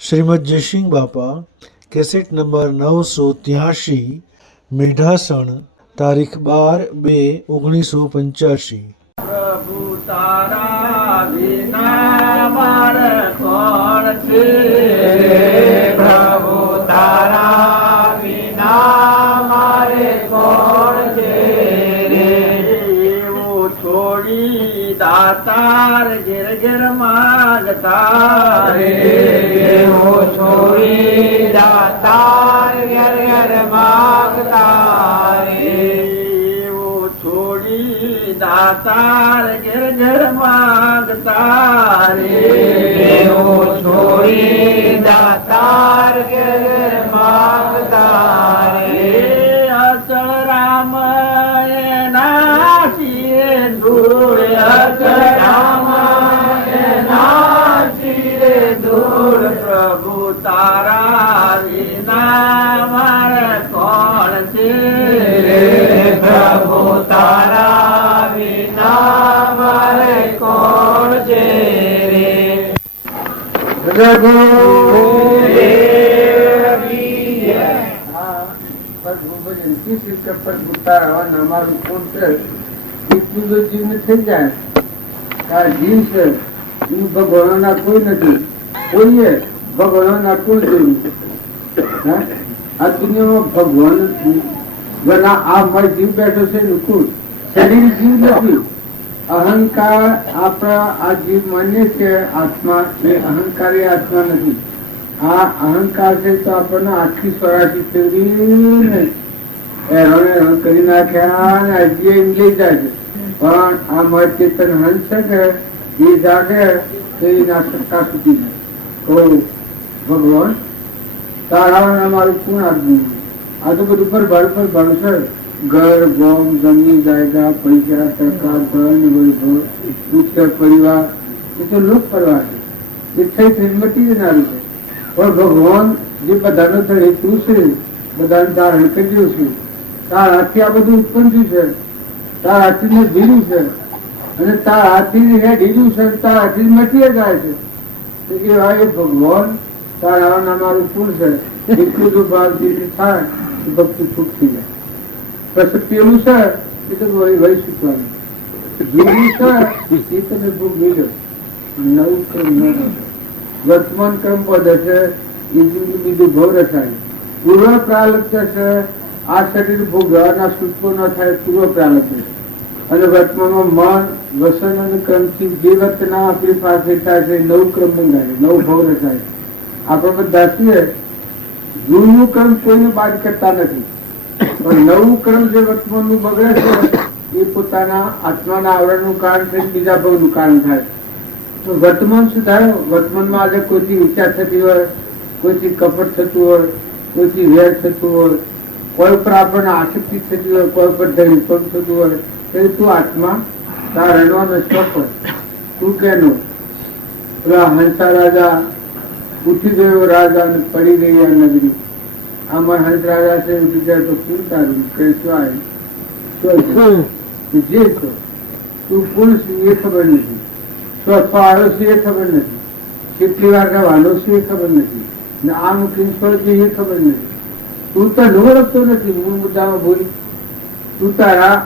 શ્રીમદ જયસિંહ બાપા cassette number 983 Medhasan તારીખ 12/2/1985। પ્રભુ તારા વિના મારે કોણ છે? પ્રભુ તારા વિના મારે કોણ છે? એવું છોડી દાતાર ઘેર ઘેર માંગતા રે, એવું છોડી દાતાર ઘેર ઘેર માંગતા રે, એવું છોડી દાતાર ઘેર ઘેર માંગતા રે, એવું છોડી દાતાર ઘેર ઘેર માંગતા રે, અચળ રામ એના શિરે ધૂળ, અચળ રામ એના શિરે ધૂળ, પ્રભુ તારા વિના મારે કોણ છે? પ્રભુ તારા વિના મારે કોણ છે રે? અમારું કોણ છે એટલું તો જીવ થઈ જાય. આ જીવ છે એ ભગવાનના કોઈ નથી, કોઈએ ભગવાનના કોઈ જોયું. આ દુનિયામાં ભગવાન નથી. આ મારો જીવ બેઠો છે ને કોઈ શરીર જીવ નથી. અહંકાર આપણા આ જીવ માન્ય છે આત્મા, એ અહંકારી આત્મા નથી. આ અહંકાર છે તો આપણને આખી સ્વરાશી ફેરવીને હેરાન કરી નાખ્યા ને હજી લઈ જાય છે. પણ આ મય ચેતન હંસ છે કે એ જાગે તો એના સત્તા સુધી જાય. ભગવાન તારા અમારું કોણ આદમી? આ તો બધું પર ભણશે. ઘર ગોમ જમીન જાયગા પૈસા સરકાર ધન વૈભવ ઉચ્ચર પરિવાર એ તો લોક પરિવાર છે. એ થઈ મટી જનારું છે. પણ ભગવાન જે બધાનો હેતુ છે, બધાને ધારણ કર્યું છે, તાર હાથથી આ બધું ઉત્પન્ન થયું છે, તાર હાથથી ને ભીડ્યું છે અને તાર હાથથી ઢીલું છે, તાર હાથથી મટી જાય છે. એ ભગવાન તારા અમારું પૂર છે. એટલું જો ભાવ થાય તો ભક્તિ સુખ થઈ જાય. પછી પેલું છે એ તો વહી શીખવાનું. જેવું છે એ તમે ભોગ મેળો. નવું કર્મ ન રહે. વર્તમાન કર્મ વધે છે એ બીજું ભવ રસાય. પૂર્વ પ્રાલબ્ધ છે આ શરીર ભોગવાના સૂચકો ન થાય, પૂર્વ પ્રાલબ્ધ છે. અને વર્તમાનમાં મન વસન અને ક્રમથી જે વર્તના આપણી પાસે થાય છે નવું ક્રમ બંધાય, નવું ભવ રસાય. આપણે બધા છીએ જૂનું કર્મ કોઈને બાદ કરતા નથી, પણ નવું કર્મ જે વર્તમાનનું બગડે છે એ પોતાના આત્માના આવરણનું કારણ છે, બીજા ભવનું કારણ થાય. તો વર્તમાન શું થાય? વર્તમાનમાં આજે કોઈથી ઈચ્છા થતી હોય, કોઈથી કપટ થતું હોય, કોઈથી વેર થતું હોય, કોઈ પર આપણને આસક્તિ થતી હોય, કોઈ પર ધૈર્ય થતું હોય, તો તું આત્મા તાર રણવાનો શોખ હોય. તું કેનું પેલા હંસા રાજા ઉઠી ગયો રાજા અને પડી ગઈ આ નગરી. આમાં હંસ રાજા છે ઉઠી જાય તો શું તારું કે જે તું કોણ છું એ ખબર નથી, સ્વસ્થ આવ્યો છે એ ખબર નથી, કેટલી વાર રહેવાનો છે એ ખબર નથી, ને આ મૂકીને ફળ છે એ ખબર નથી. તું તો ઓળખતો નથી. મૂળ મુદ્દામાં ભૂલ. તું તારા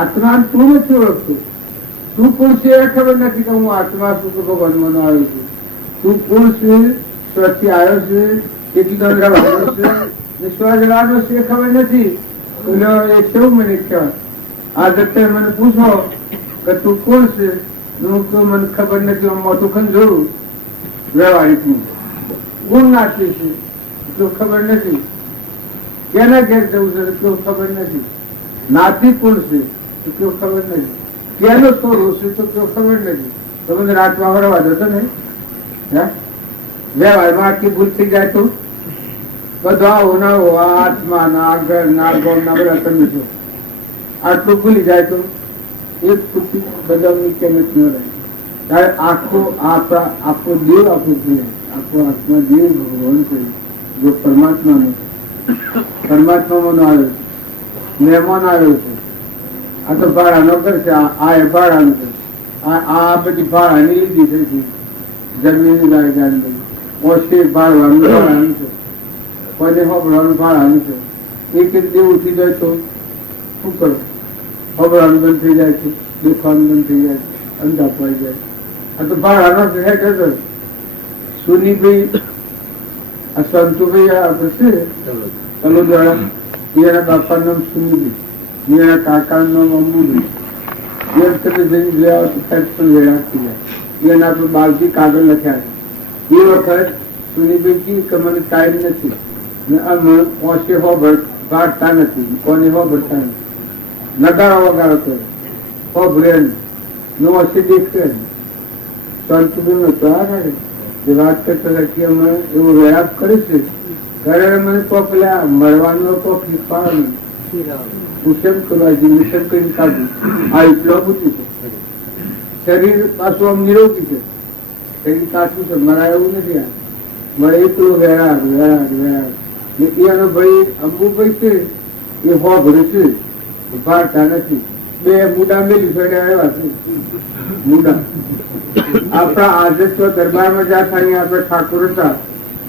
આત્મા તું નથી ઓળખતો. તું કોણ છે એ ખબર નથી કે હું આત્મા છું તો ભગવાન આવ્યો છું. તું કોણ છું, સ્વથી આવ્યો છે, કેટલી દર રહેવાનો છે, સ્વ જવાનો છે એ ખબર નથી. એ કેવું મને કહેવાય? આ દત્તર મને પૂછો કે તું કોણ છે, મને ખબર નથી. મોટું ખન જોયું વ્યવહારિક ગુણ નાખી છે તો ખબર નથી. કેના ઘેર જવું છે તો ખબર નથી. નાતી કોણ છે તો કેવું ખબર નથી. કેનો સ્વરો છે તો કેવું ખબર નથી. તમે રાતમાં ફરવા જતો ને વ્યવહારમાં આટલી ભૂલ થઈ જાય તો બધા ઉનાળો આત્મા ના ઘર ના ગોળ ના બધા તમે છો આટલું ભૂલી જાય તો એક ખુશી બધાની કેમત ન રહે. ત્યારે આખો આખો દેવ આપણું છે, આખો આત્મા દેવ ભગવાન છે. જો પરમાત્માનો આવ્યો છે, મહેમાન આવ્યો છે. આ તો ભાડાનો ઘર છે, આ એ ભાડાનું છે. આ બધી ભાડાની લીધી થઈ જમીન ઓછે ભાળવાનું ભાળવાનું છે, કોઈને હોબળવાનું ભાળવાનું છે. એક રીતે ઉઠી જાય તો શું કરો? હોબળવાનું બંધ થઈ જાય છે, દેખવાનું બંધ થઈ જાય છે, અંધા પડી જાય. આ તો ભાળવાનો છે. સુનીભાઈ આ સંતુભાઈ આપણે છે તલોદવાળા, એના બાપાનું નામ સુનીભાઈ, એના કાકાનું નામ અંબુભાઈ. એમ તમે જઈને ગયા તો સાહેબ પણ વેળા થઈ જાય. એના આપણે બાલથી કાગળ લખ્યા. એ વખત સુનીભાઈ કે મને ટાઈમ નથી ને અમે ઓછે ભાળતા નથી, કોને ભરતા નથી, નગારો વગાડો કરે હોભરે નો ઓછે દેખે. સંતુભાઈ નતો આ જે વાત કરતા કે અમે એવો વ્યાપ કરે છે ત્યારે મને તો પેલા મળવાનો તો શીખવાનું હું કેમ કરવા જેવું કેમ કરીને કાઢું. આ એટલો બધું છે. શરીર પાછું આમ નિરોગી છે, શરીર કાચું છે, મરાય એવું નથી. આ મળે એટલું વેરાગ વેરાગ વેરાગ. એનો ભાઈ અંબુભાઈ છે એ હોભરે છે, ભાળતા નથી. બે મુડા મેલી ફેડે આવ્યા છે. મુડા આપણા આજે તો દરબારમાં જા થાય આપણે ઠાકોર હતા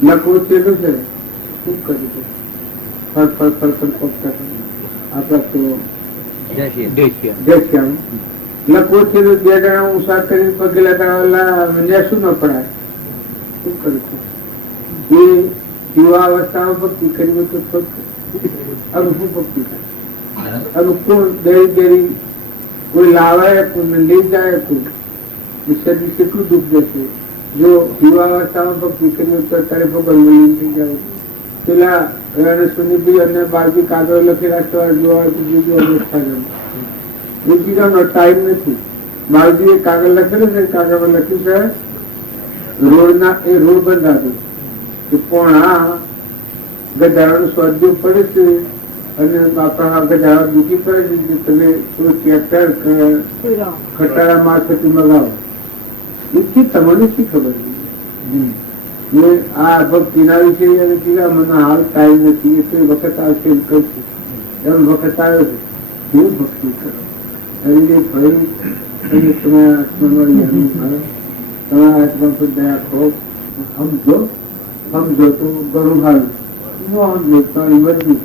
લખવું તેલું છે. શું કર્યું છે? ફર ફર ફર ફર પગતા આપણા તો દેખ્યા લખવું તેલું 2 જણા ઉષા કરીને પગે લગાવેલા શું ન પડાય. શું કર્યું છે? એ યુવા અવસ્થામાં ભક્તિ કરી તો અનુભવ ભક્તિ થાય. અનુકૂળ દેરી દેરી કોઈ લાવે કોઈને લઈ જાય કોઈ શરીર કેટલું દુઃખ જશે. જો યુવાવસ્થામાં ભક્તિ કરી તો અત્યારે ભગવાન મળી થઈ જાય. પેલા સુનીભાઈ અને બાળજી કાગળ લખી રાખવા જોવા બીજી અવસ્થા જાય. બીજીનો ટાઈમ નથી. બાળજી કાગળ લખેલું છે, કાગળમાં લખ્યું છે રોડના એ રોડ બંધ રાખ્યો કે પોણા ગધાડાનું સ્વાધ્યું પડે છે અને આપણા ગધાડા દુઃખી પડે છે. તમે ટ્રેક્ટર ખટારા મારફતી મગાવો. એથી તમને શી ખબર? આ ભક્તિના વિશે મને હાલ ટાઈમ નથી, એટલે વખત આવશે એમ કરશું. એમ વખત આવ્યો છે. શું ભક્તિ કરો? તમારા આત્મા પર દયા કરો. સમજો સમજો તો ઘણું સારું. સમજો તો એ બધું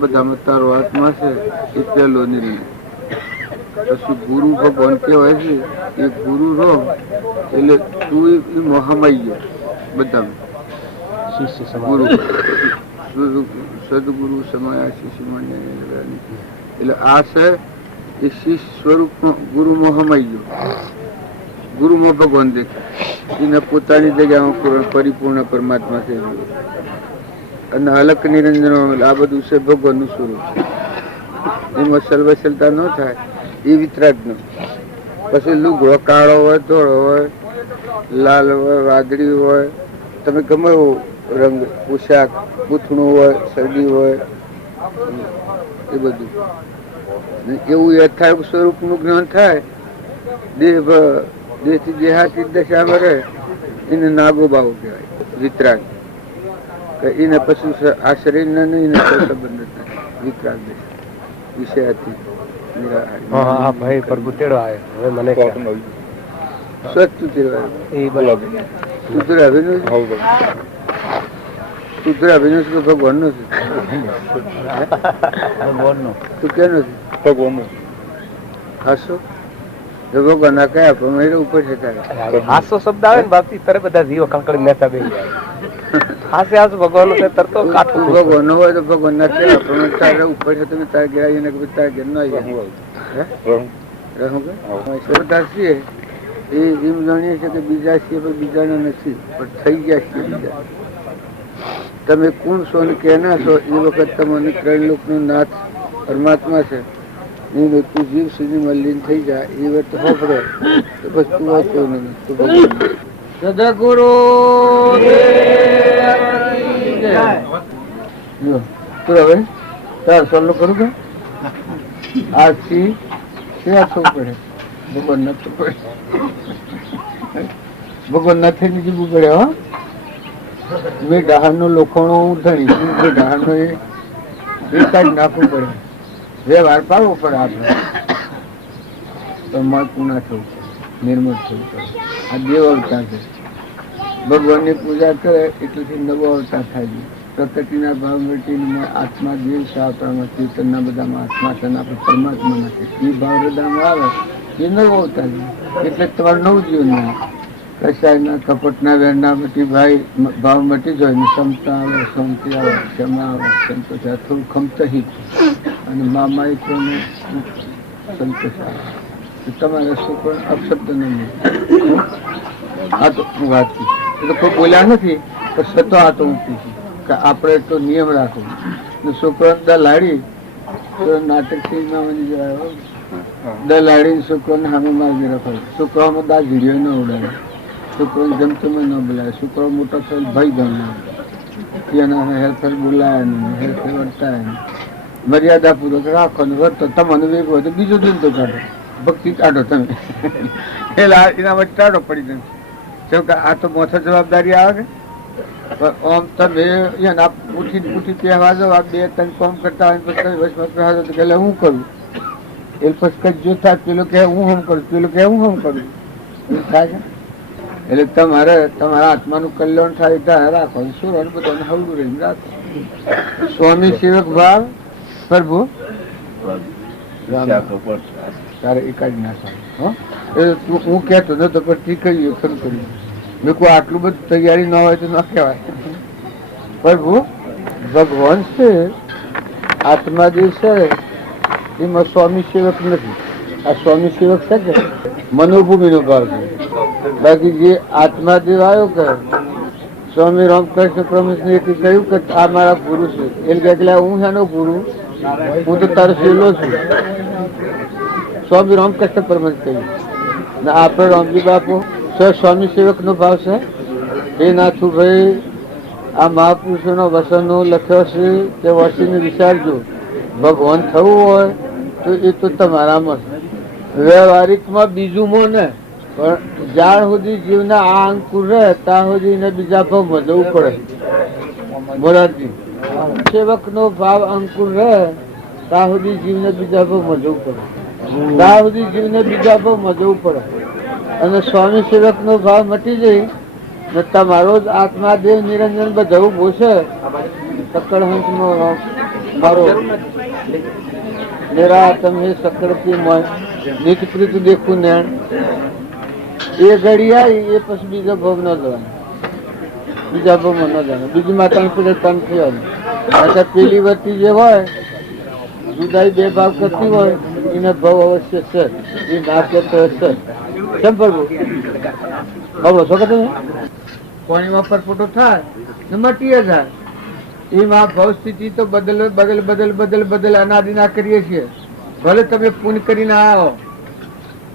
બધામાં તારો આત્મા છે એ પહેલો નિર્ણય. પછી ગુરુ ભગવાન કહેવાય છે એ ગુરુ રહો એટલે તું મોહમાઈ ગયો. બધા ગુરુ સદગુરુ સમાયા શિષ્ય માન્ય એટલે આ છે એ શિષ્ય સ્વરૂપ ગુરુ મોહમાઈ ગયો. ગુરુમાં ભગવાન દેખાય એને પોતાની જગ્યામાં પરિપૂર્ણ પરમાત્મા થઈ ગયો. અને અલક નિરંજન આ બધું છે ભગવાનનું સ્વરૂપ. એમાં સલવસલતા ન થાય એ વિતરાગ ન. પછી લુગડો કાળો હોય, ધોળો હોય, લાલ હોય, વાદળી હોય, તમે ગમે એવો રંગ પોશાક પૂથણું હોય, શરદી હોય, એ બધું એવું યથાર્થ સ્વરૂપનું જ્ઞાન થાય. દેહથી દેહાતી દશામાં રહે એને નાગો ભાવ કહેવાય વિતરાગ. એને પછી આ શરીર ને નહીં સંબંધ નથી. વિતરાગ વિષયથી ભાઈ પ્રભુ તેડો આવ્યો. હવે મને સ્વચ્છ સુધરાવે સુધરા ભાઈ નું ભગવાન નું તું કે નથી ભગવાન હાસો જો ભગવાન ના કયા પ્રમાણે ઉપર છે તારે હાસો શબ્દ આવે ને બાપી તારે બધા જીવો કંકડી નેતા બે હાસે હાસ ભગવાન નું તરતો કાઠું ભગવાન હોય તો ભગવાન ના કયા પ્રમાણે તારે ઉપર છે તમે તારે ઘેર આવીને કે તારે ઘેર ન આવી રહું કે બધા છીએ એ એમ જાણીએ છીએ કે બીજા છીએ પણ બીજાના નથી પણ થઈ ગયા છીએ બીજા તમે કોણ છો ને કેના છો એ વખત તમને ત્રણ લોકનો નાથ પરમાત્મા છે હું તું જીવ સુધીમાં લીન થઈ જાય એ વખત હોપડે તો બસ તું વાંચો નહીં તું ભગવાન સદગુરુ હવે તાર સલ્લો કરું કે આજથી સેવા થવું પડે ભગવાન નથી પડે ભગવાન નથી જીવવું પડે હો મેં ડાહરનો લોખણો હું ધણી મેં ડાહરનો એ કાઢી નાખવું પડે વ્યવહાર પાડવો પડે આપણે પરમાત્મા ના થવું નિર્મળ થવું પડે આ દેવ અવતાર છે ભગવાનની પૂજા કરે એટલેથી નવો અવતાર થાય છે પ્રકૃતિના ભાવ મટીને આત્મા દેવ છે આપણામાં ચેતનના બધામાં આત્મા છે આપણે પરમાત્મા નથી એ ભાવ હૃદયમાં આવે એ નવો અવતાર છે એટલે તમારું નવું જીવન મળે કશાયના કપટના વેરના બધી ભાવ મટી જાય ને ક્ષમતા આવે શાંતિ આવે ક્ષમા આવે સંતોષ આવે થોડું ખમતહિત અને મામાયિત્વને સંતોષ આવે તમારે શું પણ અપશબ્દ નહીં આ તો હું વાત એ તો કોઈ બોલ્યા નથી પણ સતો આ તો હું પૂછું કે આપણે તો નિયમ રાખવો છોકરો દલાડી તો નાટક સિંહમાં બની જાય દલાડી છોકરોને સામે માર્ગી રખાય છોકરાઓમાં દા ભીડીઓ ન ઉડાડે છોકરોને જમતમે ન બોલાય છોકરો મોટો થયેલ ભય ગમે એના હેરફેર બોલાય નહીં હેરફેર વર્તાય નહીં મર્યાદાપૂર્વક રાખો ને વર્તો તમને વેગ હોય તો બીજો ધંધો કાઢો ભક્તિ કાઢો તમે એટલે એના વચ્ચે ટાઢો પડી જાય કેમ કે આ તો મોથો જવાબદારી આવે ને આમ તમે એના ઉઠી પહેવા જાવ આ 2-3 કામ કરતા હોય પછી વચમાં પહેવા જાવ તો કે હું કરું એ પછી જો થાય પેલો કે હું કરું પેલો કે હું કરું એવું થાય છે એટલે તમારે તમારા આત્માનું કલ્યાણ થાય ત્યારે રાખો શું બધાને હવડું રહીને રાખો સ્વામી સેવક ભાવ પ્રભુ તારે એકાદ ના હું કહેતો નતો પણ ઠીક કહ્યું ખરું કર્યું મેં કોઈ આટલું બધું તૈયારી ન હોય તો ન કહેવાય પ્રભુ ભગવાન છે આત્મા જે છે એમાં સ્વામી સેવક નથી આ સ્વામી સેવક છે કે મનોભૂમિનો ભાવ છે બાકી જે આત્મા દેવ આવ્યો કે સ્વામી રામકૃષ્ણ પરમહંસને કહ્યું કે આ મારા ગુરુ છે એટલે હું એનો ગુરુ હું તો તારો શેલો છું સ્વામી રામકૃષ્ણ પરમહંસ કહ્યું ને આપણે રામજી બાપુ સ્વામી સેવક નો ભાવ છે એ નાથુભાઈ આ મહાપુરુષોનો વસનો લખ્યો છે તે વસીને વિચારજો ભગવાન થવું હોય તો એ તો તમારામાં વ્યવહારિકમાં બીજું મો ને પણ જ્યાં સુધી જીવના આ અંકુર રહે ત્યાં સુધી એને બીજા ભાવમાં જવું પડે મોરારજી સેવક નો ભાવ અંકુર રહે ત્યાં સુધી જીવને બીજા ભાવમાં જવું પડે ત્યાં સુધી જીવને બીજા ભાવમાં જવું પડે અને સ્વામી સેવક નો ભાવ મટી જાય ને તમારો જ આત્મા દેવ નિરંજન બધું બોશે સકળહંસ નો મારો મેરા તમે સકળતી મોય નીત પ્રીત દેખું ને એ ઘડી આવી એ પછી બીજા ભાવ ન જવાનું બીજા ભાવમાં ન જવાનું બીજી માતા પેલે તન થયા પેલી વતી જે હોય જુદાઈ બે ભાવ કરતી હોય એને ભાવ અવશ્ય છે એ ના કરતો છે કેમ કરવું બરોબર છો કે તમે પાણીમાં પરપોટો થાય ને મટી જાય એમાં ભાવ સ્થિતિ તો બદલ અનાદિના કરીએ છીએ ભલે તમે પુણ્ય કરીને આવો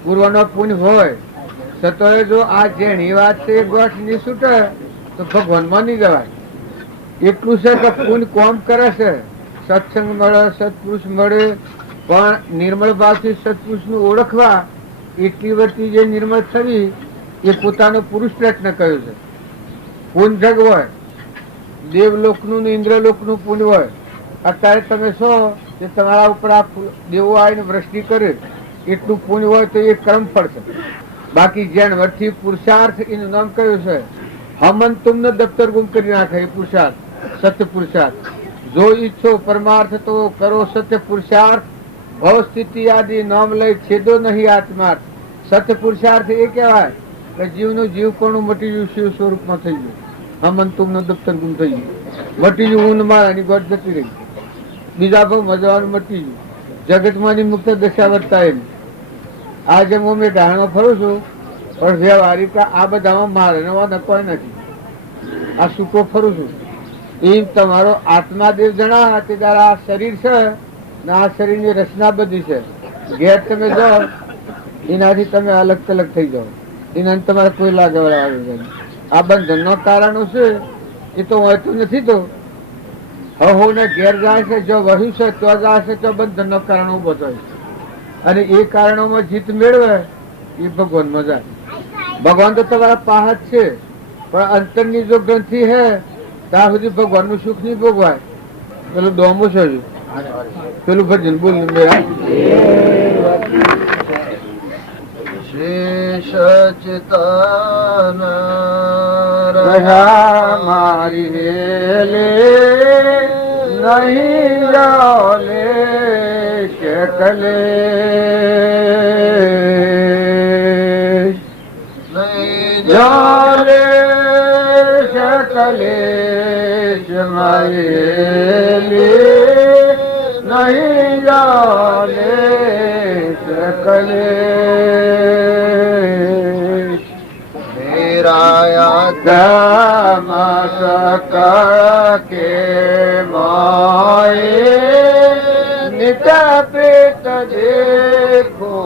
પૂર્વનો પુણ્ય હોય છતાંય જો આ જેની વાત છે ગોઠ ની છૂટે તો ભગવાન માની જવાય એટલું છે કે પુણ્ય કોમ કરે છે સત્સંગ મળે સત્પુરુષ મળે પણ નિર્મળ ભાવથી સત્પુરુષ નું ઓળખવા એટલી વતી જે નિર્મળ થવી એ પોતાનો પુરુષ પ્રયત્ન કર્યો છે પુણ્ય જગ હોય દેવલોકનું ને ઇન્દ્રલોકનું પુણ્ય હોય અત્યારે તમે છો કે તમારા ઉપર આ દેવો આવીને વૃષ્ટિ કરે એટલું પુણ્ય હોય તો એ કર્મફળ છે બાકી જેન વરથી પુરુષાર્થ એનું નામ કયું છે હમન તુમને દફતર ગુમ કરી નાખે એ પુરુષાર્થ સત્ય પુરુષાર્થ. જો ઈચ્છો પરમાર્થ તો કરો સત્ય પુરુષાર્થ. ભવ સ્થિતિ આદિ નામ લઈ છેદો નહીં આત્માર્થ. સત્ય પુરુષાર્થ એ કહેવાય કે જીવનું જીવ કોણું મટી ગયું, શિવ સ્વરૂપમાં થઈ ગયું. હમંતુમ નો દફતર ગુમ થઈ ગયું, મટી ગયું. ઊંડ મારાની ગોટ જતી રહી, બીજા ભાવ મજવાનું મટી ગયું. જગતમાંની મુક્ત દશા વર્તા એમ. આજે હું મેં ડાહણો ફરું છું, પણ વ્યવહારિક આ બધામાં મારે કોઈ નથી. આ સૂકો ફરું છું એમ તમારો આત્માદેવ જણા તે તારા આ શરીર છે ને આ શરીરની રચના બધી છે. ઘેર તમે જાઓ એનાથી તમે અલગ તલગ થઈ જાઓ, એના તમારે કોઈ લાગવડા આવે. આ બંધન નો કારણો છે એ તો હોતું નથી. તો હો ને ઘેર જાય છે, જો વહ્યું છે તો જાય છે, તો બંધન નો કારણો ઉભો થાય. અને એ કારણોમાં જીત મેળવે એ ભગવાનમાં જાય. ભગવાન તો તમારા પાસ જ છે, પણ અંતરની જો ગ્રંથિ હે ત્યાં સુધી ભગવાન નું સુખ નહીં ભોગવાય. પેલું ડોમો છે, પેલું ભજન બોલ મેરા શેષ ચેતન રહ્યા મારી હેલે નહીં જાલે શકલે જાલે શકલે મારી નહીં જાલે શકલે सकल के माए नित प्रेत देखो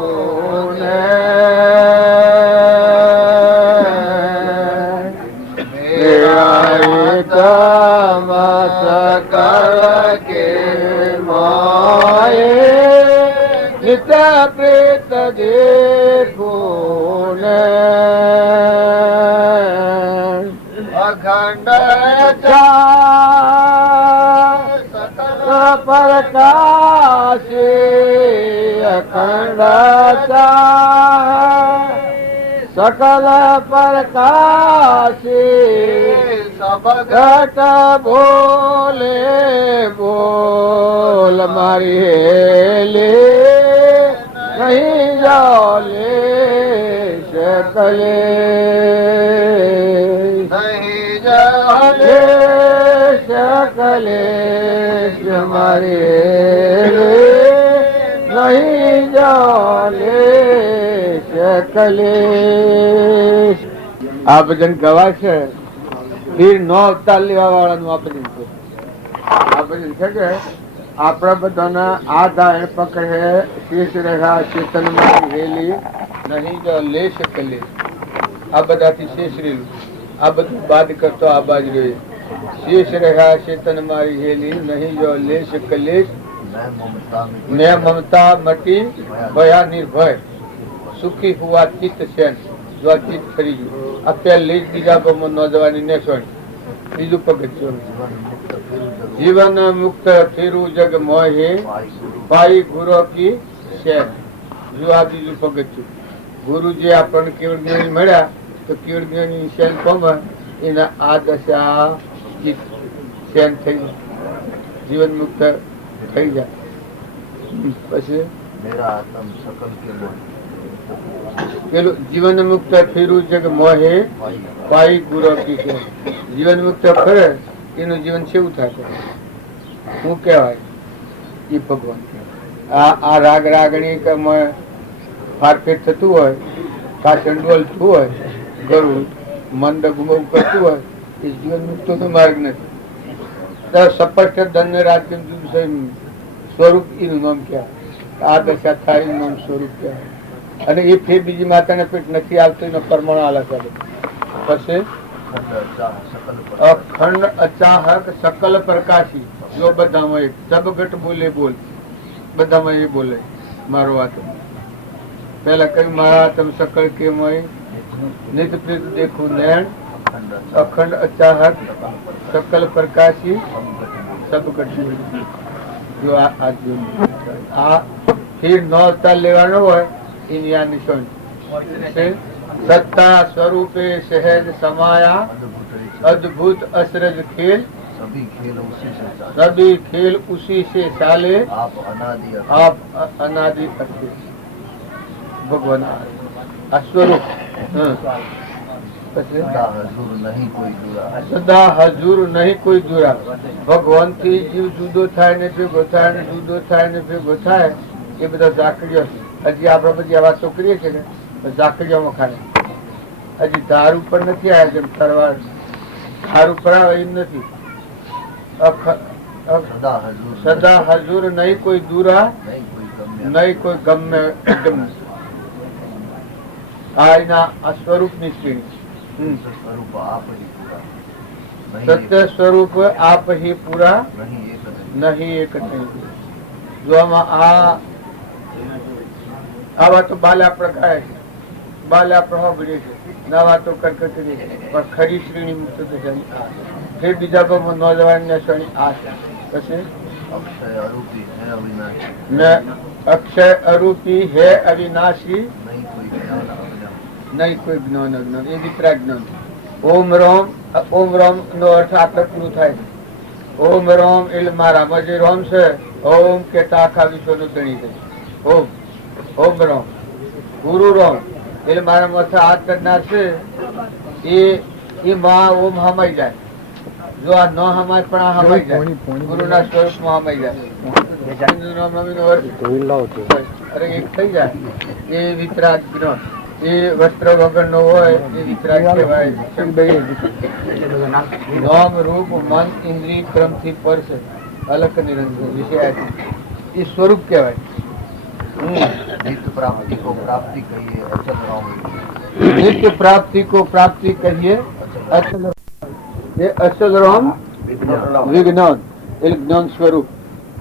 सकल के माए नित प्रेत देखो अखंड सकल प्रकाश अखंड सकल प्रकाश सब घट बोले बोल मारी हेले नहीं जाले सकले सकलेश हमारे नहीं जाने सकलेश. આ ભજન ગવાય છે ફીર નો અવતાર લેવા વાળાનું આ ભજન છે. આ ભજન છે કે આપણા બધાના આ ધારણ પકડે શેષ રહ્યા ચેતન માં હેલી નહીં જો લે શકલે. આ બધાથી શેષ રહેલું, આ બધું બાદ કરતો આ બાજ રહ્યો. शेष रहा चेतन मारी हेली नहीं जो लेश कलेश मैं ममता मटी भया निर्भय सुखी हुआ चित्त सेन जो चित्त खरी अपने बीजा को नौजवानी ने छोड़ बीजू पगथ्યું जीवन मुक्त फेरू जग मोहे पाई गुरु की सेन जो आ बीजू पगथ्યું. गुरु जी अपन केवल ज्ञानी મળ્યા તો કેવળ જ્ઞાની સેન કોમ એના આ દશા સેન થઈ જીવન મુક્ત થઈ જાય. પછી પેલું જીવન મુક્ત ફેરું જગ મોહે પાઈ ગુરુ કી છે. જીવન મુક્ત ફરે એનું જીવન કેવું થશે શું કહેવાય એ ભગવાન. આ રાગ રાગણી ફારફેર થતું હોય, પાછળ ડોલતું હોય, ગરું મંદ ગુમવું કરતું હોય એ જીવન મુક્ત તો માર્ગ નથી. સ્પષ્ટ ધન્ય રાજ્ય સ્વરૂપ એનું નામ કહેવાય. આ દશા થાય એનું નામ સ્વરૂપ કહેવાય. અને એ ફેર બીજી માતાને પેટ નથી આવતું એનો પરમાણુ આલા કરે. પછી અખંડ અચાહક સકલ પ્રકાશી જો બધામાં એક સબગટ બોલે બોલ બધામાં એ બોલે મારો વાત. પેલા કઈ મારા તમ સકલ કે મય નિત પ્રીત દેખું નૈણ અખંડ અચાહક સકલ પ્રકાશી સબગટ જો આ ફીર નો અવતાર લેવાનો હોય એની આ નિશાન સત્તા સ્વરૂપે સહેજ સમાયા અદભુત અસરજ ખેલ सभी खेल उसी से चाले सभी खेल उसी से चाले आप अनादि आप अनादि अति भगवान आ સ્વરૂપ सदा हजूर नहीं कोई दूरा સદા હજુર નહીં કોઈ દુરા ભગવાન થી જીવ જુદો થાય ને ભેગો થાય ને જુદો થાય ને ભેગો થાય એ બધા ઝાકડીઓ છે હજી આપણે બધી આ વાતો કરીએ છીએ ને ઝાકડીઓમાં ખાય હજી ધાર ઉપર નથી આવ્યા જેમ તરવાર ધાર ઉપર આવે એમ નથી सदा हजूर સદા હજુર નહીં કોઈ દુરા नहीं कोई गम्य નહીં કોઈ ગમે એકદમ આ એના આ સ્વરૂપની શ્રેણી स्वरूप आप ही पूरा नहीं સત્ય સ્વરૂપ આપ હી પૂરા नहीं एक नहीं નહીં એક નહીં જો આમાં આ વાતો બાલ્યા પ્રકાય છે બાલ્યા પ્રભાવડી છે ના વાતો કરકતરી છે પણ ખરી શ્રેણી મુક્ત થશે ફેર બીજા ભાગમાં નોંધવાની શ્રેણી આ છે પછી अक्षय अरूपी है अविनाशी ને અક્ષય અરૂપી હે અવિનાશી नहीं कोई ज्ञान अज्ञान નહીં કોઈ જ્ઞાન અજ્ઞાન એ વિતરાગ જ્ઞાન ઓમ રોમ નો અર્થ આપણે પૂરું થાય છે ઓમ રોમ એટલે મારામાં જે રોમ છે ઓમ કેતા આખા વિશ્વનું ગણી છે ઓમ રોમ ગુરુ રોમ એટલે મારા માથે હાથ કરનાર છે એ માં ઓમ હમાઈ જાય જો આ ન હમાય પણ આ હમાઈ જાય ગુરુના સ્વરૂપમાં હમાઈ જાય હિન્દુનો મમ્મીનો અર્થ અરે એક થઈ જાય એ વિતરાગ જ્ઞાન એ વસ્ત્ર વગર નો હોય એ વિતરાગ કહેવાય નામ રૂપ મન ઇન્દ્રિય ક્રમ થી પર છે અલક નિરંજન વિષય એ સ્વરૂપ કહેવાય नित्य प्राप्ति को प्राप्ति कहिए अचल राम નિત્ય પ્રાપ્તિ કો પ્રાપ્તિ કહીએ અચલ એ અચલ રામ વિજ્ઞાન એટલે જ્ઞાન સ્વરૂપ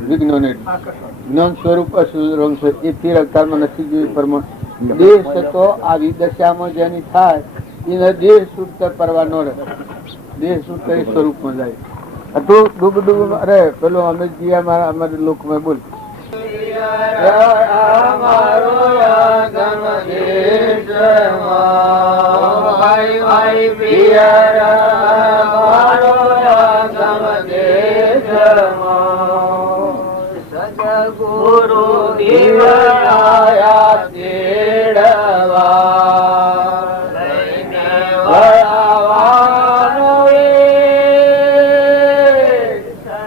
વિજ્ઞાન એટલે જ્ઞાન સ્વરૂપ અચલ રામ છે એ ફેર અવતારમાં નથી જોયું પરમાણ દેશ તો આવી દશામાં જેની થાય એને દેહ શુદ્ધ પરવા ન રહે દેહ શુદ્ધ એ સ્વરૂપમાં જાય તું ડૂબ ડૂબ અરે પેલો અમે જીયા મારા અમારે લોકમાં બોલ અમારો આગમ દેશમાં ભાઈ ભાઈ પિયરા અમારો આગમ દેશમાં સદગુરુ દેવરાયા તેડવા લઈને વળાવાનો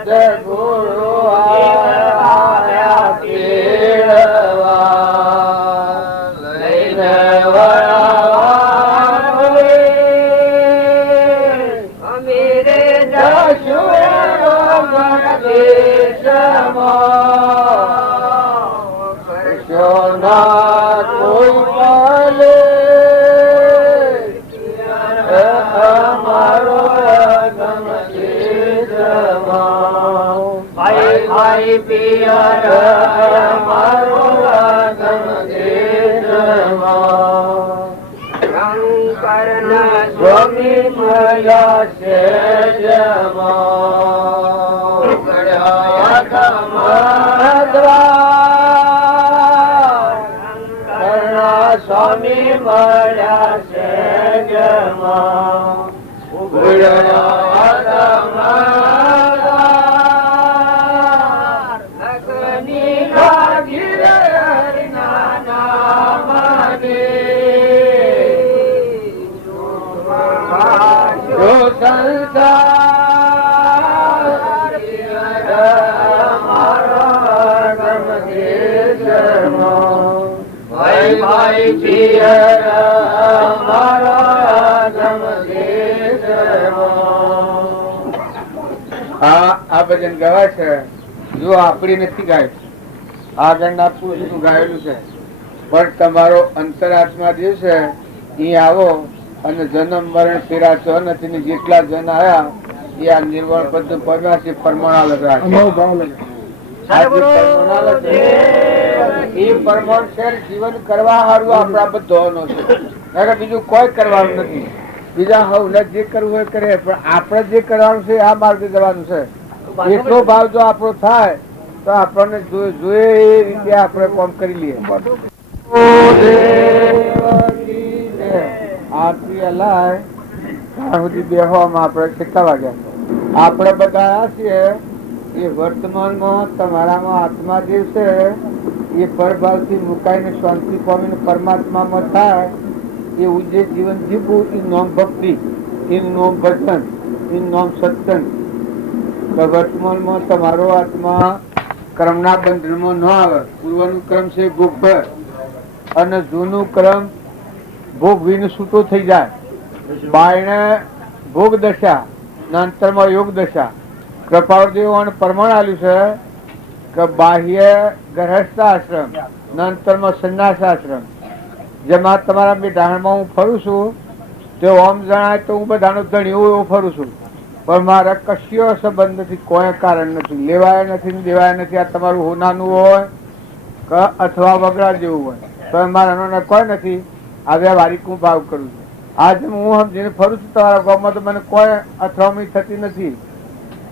સદગુરુ આયા તેડવા લઈને વળાવાનો અમીરે જશું દેશમાં કૃષ્ણના કોઈ પાલે અમારો આગમ દેશમાં ભાઈ ભાઈ પિયર અમારો આગમ દેશમાં શંકરના સ્વામી મળ્યા છે જમાં ગળ્યા શંકરના સ્વામી મળ્યા છે જમાં લગની લાગી હરિના નામને જો સંસાર અમારો આગમ દેશમાં ભાઈ ભાઈ પિયર અમારો આગમ દેશમાં આ ભજન ગવાય છે જો આપણી નથી ગાય આગળના પુરુષનું ગાયેલું છે પણ તમારો અંતરાત્મા જે છે એ આવો અને જન્મ મરણ ફેરા છો નથી ને જેટલા જન આવ્યા એ આ નિર્વાણ પદ પામ્યા છે પરમાણ એ પરમાણ શેર જીવન કરવા હારું આપણા બધોનો છે બીજું કોઈ કરવાનું નથી બીજા હવે જે કરવું હોય કરે પણ આપણે જે કરવાનું છે આ માર્ગે જવાનું છે એટલો ભાવ જો આપણો થાય તો આપણને જોઈએ એ રીતે આપણે કામ કરી લઈએ આરતી હલાય ત્યાં સુધી બેહવામાં આપણે કેટલા વાગ્યા આપણે બધા છીએ એ વર્તમાનમાં તમારામાં આત્મા જે છે એ પરભાવથી મુકાઈને શાંતિ પામીને પરમાત્મામાં થાય એવું જે જીવન જીવવું એ નોમ ભક્તિ, એ નોમ ભજન, એ નોમ સત્સંગ. વર્તમાનમાં તમારો આત્મા કર્મના બંધનમાં ન આવે. પૂર્વનું ક્રમ છે ભોગભર અને જૂનું ક્રમ ભોગવીને છૂટો થઈ જાય. બાયણે ભોગ દશા ના અંતરમાં યોગ દશા. કૃપાળદેવ પ્રમાણ આલ્યું છે કે બાહ્ય ગૃહસ્થ આશ્રમ ના અંતરમાં સંન્યાસ આશ્રમ. જેમાં તમારા બે ઢાળમાં હું ફરું છું તે ઓમ જણાય તો હું બધાનો ધણી એવો ફરું છું, પણ મારા કશો સંબંધ નથી, કોઈ કારણ નથી, લેવાય નથી દેવાય નથી. આ તમારું હોનાનું હોય કે અથવા વગડા જેવું હોય તો મારા કોઈ નથી. આ વ્યવહારિક હું ભાવ કરું છું. આજે હું સમજીને ફરું છું તમારા ગામમાં તો મને કોઈ અથડામણી થતી નથી.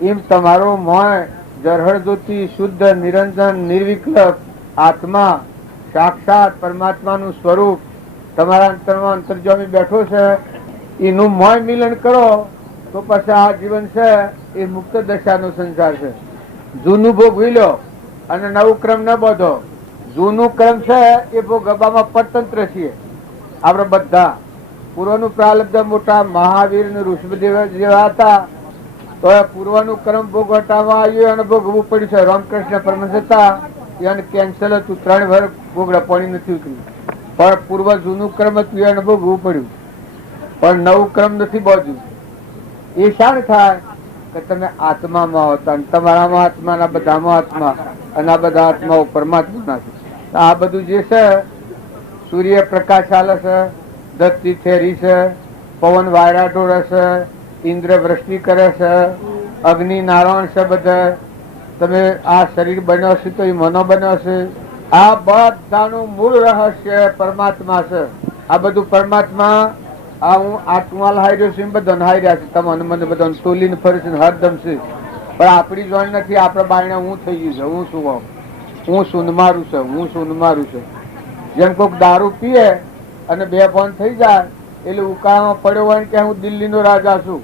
એમ તમારો મોય જરહળ જ્યોતિ શુદ્ધ નિરંજન નિર્વિકલ્પ આત્મા સાક્ષાત પરમાત્માનું સ્વરૂપ તમારા અંતરમાં અંતર્જામી બેઠો છે. એનું મોય મિલન કરો તો પછી આ જીવન છે એ મુક્ત દશાનો સંસાર છે. જૂનું ભોગવી લો અને નવું ક્રમ ન બધો. જૂનું ક્રમ છે એ ભોગ ગબામાં પરતંત્ર છીએ આપણે બધા. પૂર્વનું પ્રાલબ્ધ મોટા મહાવીર ને ઋષભદેવ જેવા હતા તો પૂર્વનું ક્રમ ભોગ હટાવવા આવ્યું અને ભોગવવું પડ્યું છે. રામકૃષ્ણ પરમહંસ હતા એને કેન્સલ હતું, 3 વર્ષ ભોગડા પાણી નથી ઉતર્યું, પણ પૂર્વ જૂનું ક્રમ હતું એને ભોગવવું પડ્યું. પણ નવું ક્રમ નથી બાજુ. એ શાણ થાય કે તમે આત્મામાં હોતા, તમારામાં આત્માના બધામાં આત્મા, અને આ બધા આત્માઓ પરમાત્માના છે. આ બધું જે છે સૂર્ય પ્રકાશ આલે છે, ધરતી થેરી છે, પવન વાયરા ઢોળે છે, ઇન્દ્ર વૃષ્ટિ કરે છે, અગ્નિ નારાયણ છે. બધા તમે આ શરીર બન્યો છે તો એ મનો બન્યો છે. આ બધાનું મૂળ રહસ્ય પરમાત્મા છે. આ બધું પરમાત્મા. આ હું આત્મા હાર્યો છું, બધા હાર્યા છે. તમને મને બધા તોલીને ફરે છે હરદમ છે, પણ આપણી જોણ નથી. આપડે બાયણે હું થઈ ગયું છે, હું શું હું શું મારું છે, હું શું મારું છે. જેમ કોઈક દારૂ પીએ અને બેભાન થઈ જાય એટલે ઉકાળામાં પડ્યો હોય કે હું દિલ્હીનો રાજા છું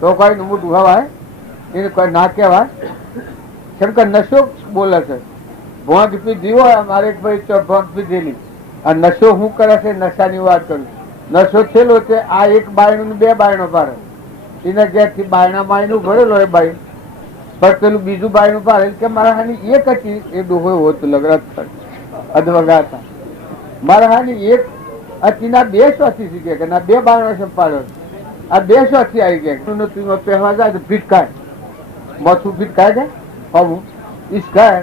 તો કોઈ મોટું હવાય એને કોઈ ના કહેવાય. કેમ કે નશો બોલે છે. ભોંગ પીધી હોય મારે એક ભાઈ ભોંગ પીધેલી. આ નશો શું કરે છે? નશાની વાત કરું. નશો થયેલો છે આ એક બાયણું 2 બાયણો પાડે. એના ઘેરથી બાયણા બાયણું ભરેલો એ બાઈ પણ પેલું બીજું બાયણું પાડે કે મારા હાની એક હતી એ ડોહો હોતું લગડત અધવગા હતા. મારા હાની એક હતી ના 2 શોથી શીખે કે ના 2 બાયણો છે પાડો. આ 2 શોથી આવી ગયા પહેવા જાય તો ફીટ ખાય મથું ફીટ ખાય છે હવું ઈસ ખાય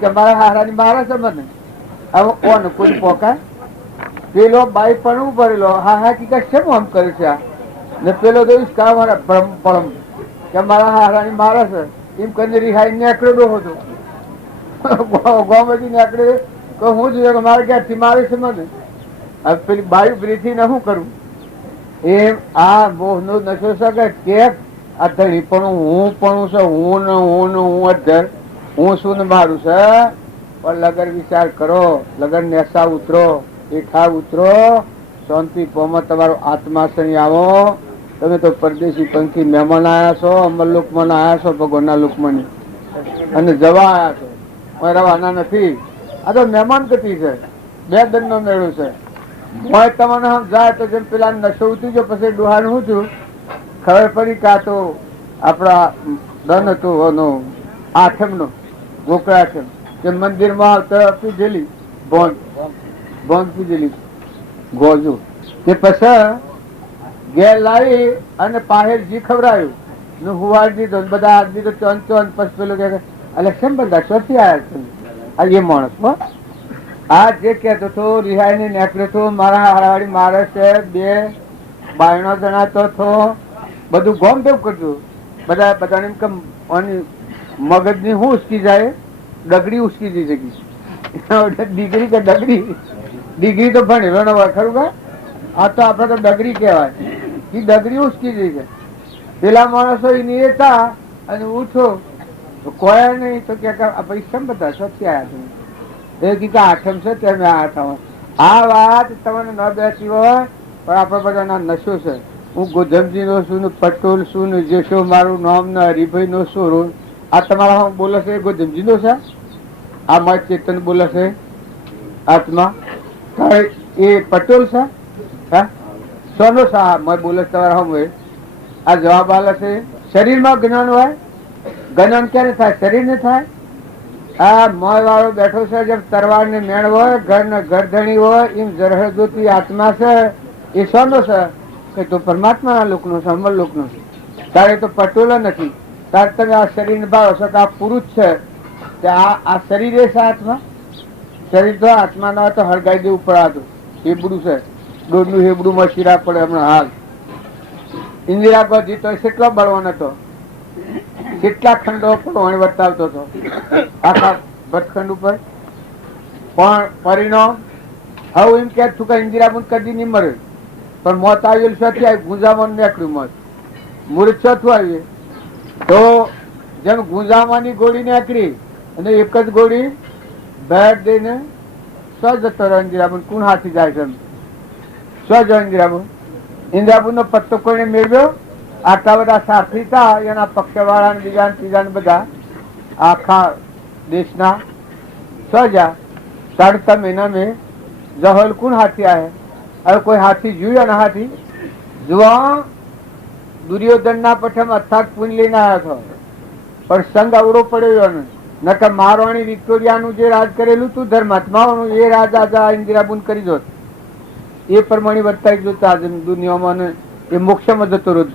કે મારા હારાની મારા છે મને. હવે કોણ કોઈ પોકાય? પેલો બાઈ પણ ભરેલો હા હા કી કેમ આમ કરે છે આ ને પેલો તો ઈસકા મારા પરમ કે મારા હારાની મારા છે એમ કરીને રિહાઈ નેકડો હતો ગોમતી નેકડે તો હું જ મારે ક્યાંથી મારે છે મને. હવે પેલી બાઈ બ્રીથી ને શું કરું એમ આ મોહનો નશો શકે કે આ ધણી પણ હું પણ છે હું ને હું ને હું અધર હું શું ને મારું છે. પણ લગન વિચાર કરો, લગન નેસા ઉતરો, એઠા ઉતરો, શાંતિ પોમાં તમારો આત્મા શની આવો. તમે તો પરદેશી પંખી મહેમાન આવ્યા છો, અમર લોકમાં આવ્યા છો ભગવાનના લોકમાં અને જવા આવ્યા છો, રવાના નથી. આ તો મહેમાન ગતિ છે, 2 દંડનો મેળો છે. હોય તમને જાય તો જેમ પેલા નશો ઉતરી ગયો પછી ડોહાનું શું થયું ખબર પડી કે આ તો આપણા દન હતું આઠમનો ગોકળા આઠમ કે મંદિરમાં આવતા પીધેલી ભોંગ પીધેલી ગોજુ તે પછી ઘેર લાવી અને પાહેર જી ખવડાયું ને હુવાડ દીધો બધા આદમી તો ચોન પછી પેલું કે એટલે કેમ બધા ચોથી આવ્યા છે આ એ માણસ આ જે કહેતો હતો રિહાઈ ને નેકળ્યો હતો મારા હારાવાડી મારે છે 2 બાયણો જણાતો હતો બધું ગોમ દેવ કરતું. બધાને મગજની શું ઉસકી જાય ડગડી ઉસકી જઈ શકી. ડિગ્રી કે ડગરી ડિગ્રી તો ભણેલો ન હોય ખરું કે આ તો આપડે તો ડગરી કહેવાય. એ ડગરી ઉસકી જઈ છે. પેલા માણસો એની હતા અને ઉઠો કોઈ નહીં તો કે પૈસા બધા સત્ય આવ્યા એ કીધા આઠમ છે તેમ આઠમ. આ વાત તમને ન બેસી હોય પણ આપડે બધાના નશો છે. હું ગોધમજીનો છું ને પટોલ છું ને જેશો મારું નામ ને હરિભાઈનો સોરો. આ તમારા બોલે છે ગોધમજીનો છે? આ મા ચેતન બોલે છે આત્મા એ પટોલ છે? હા સોનો સા મય બોલે તમારા હમ. આ જવાબ આલે છે શરીરમાં જ્ઞાન હોય. જ્ઞાન ક્યારે થાય? શરીર ને થાય. આ મોય વાળો બેઠો છે જેમ તરવાર ને મેણ હોય, ઘર ને ઘરધણી હોય, એમ જરહજોતી આત્મા છે એ સોનો છે કે તો પરમાત્મા ના લોક નો છે, અમર લોક નો છે. તારે તો પટોલો નથી. તારે તમે આ શરીર ને ભાવો છો કે આ પુરુષ છે કે આ શરીર છે આત્મા? શરીર તો આત્મા ના તો હળગાઈ દેવું પડાતું. હેબડું છે, દોડનું હેબડું માં શીરા પડે હમણાં હાલ. ઇન્દિરા ગાંધી તો કેટલો બળવાન હતો, કેટલા ખંડો વણી બતાવતો હતો આખા ભટખંડ ઉપર. પણ પરિણામ હવે એમ કે છું કે ઇન્દિરાબેન કદી નહીં મરે, પણ મોત આવેલું શોથી આવી ગુંજામાં નીકળ્યું મોત. મૂર્છ ચોથું આવીએ તો જેમ ગુંજામાની ગોળી નીકળી અને એક જ ગોળી ભેટ દઈને સો જતો રહ્યો ઇન્દિરાબેન. કોણ હાથી જાય છે? સો જો ઇન્દિરાબેન. ઇન્દિરાબેન નો પત્તો કોઈને મેળવ્યો? આટલા બધા સાથી હતા એના પક્ષવાળા બીજા ત્રીજા બધા આખા દેશના સજા 7 મહિના में जहल कौन हाथी आए? હવે કોઈ હાથી જોયો ના? હાથી જોવા દુર્યોધન ના પઠમ અથાગ પૂન લઈને આવ્યો હતો, પણ સંગ અવડો પડ્યો નકર મારવાણી વિક્ટોરિયા નું જે રાજ કરેલું તું ધર્માત્માઓનું એ રાજ આજા ઇન્દિરાબુન કરી દોત. એ પ્રમાણે વર્તાઈ જોતા દુનિયામાં એ મોક્ષમાં જતો રોજ.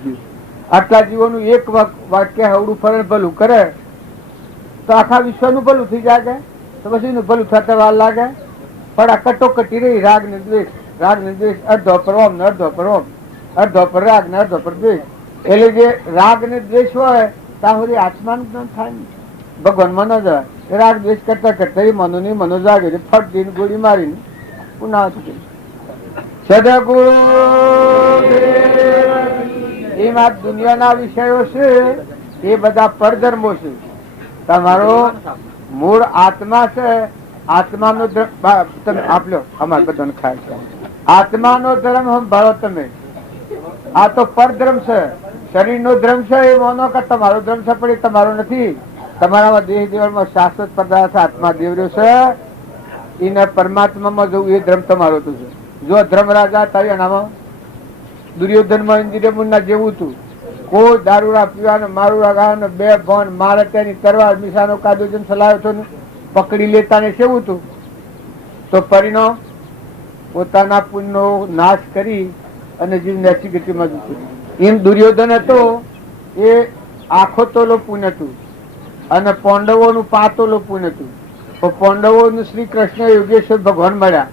આટલા જીવોનું એક વાક્ય હવડું ફરણ ભલું કરે તો આખા વિશ્વનું ભલું થઈ જાય તો પછી એનું ભલું થતા વાર લાગે. પણ આ કટોકટી રહી રાગ ને દ્વેષ, રાગ ને દ્વેષ, અડધો પર ઓમ ને અડધો પર ઓમ, અડધો પર રાગ ને અડધો પર દ્વેષ. એટલે જે રાગ ને દ્વેષ હોય ત્યાં સુધી આત્માનું જ્ઞાન થાય ને ભગવાન મનો જાય. રાગ દ્વેષ કરતા કરતા એ મનો ની મનો જાગે છે, ફટ દઈને ગોળી મારીને પુના સદગુરુ એમ આ દુનિયાના વિષયો છે એ બધા પરધર્મો છે. તમારો મૂળ આત્મા છે. આત્માનો તમે આપલો અમારે બધાને ખાય છે. આત્માનો ધર્મ સંભાળો તમે. આ તો પરધર્મ છે. શરીરનો ધર્મ છે એ માનો કે તમારો ધર્મ છે, પણ એ તમારો નથી. તમારામાં દેહ દેવળમાં શાશ્વત પદાર્થ આત્મા દેવર્યો છે. એને પરમાત્મામાં જવું એ ધર્મ તમારો તો છે. જો ધર્મ રાજા તારી એનામાં દુર્યોધનમાં ઇન્દ્રિયમુન ના જેવું હતું. કોઈ દારૂડા પીવાનો મારુડા ગાવાનો બે ભણ મારે તેની તરવાર મિસાનો કાદો જેમ ચલાવ્યો હતો ને પકડી લેતા ને કેવું હતું. તો પરિણામ પોતાના પુણ્યનો નાશ કરી અને જીવ નૈતિક ગતિમાં જતું. એમ દુર્યોધન હતો એ આખો તોલો પુણ્ય હતું અને પાંડવોનું પાતોલો પુણ્ય હતું. તો પાંડવોનું શ્રી કૃષ્ણ યોગેશ્વર ભગવાન મળ્યા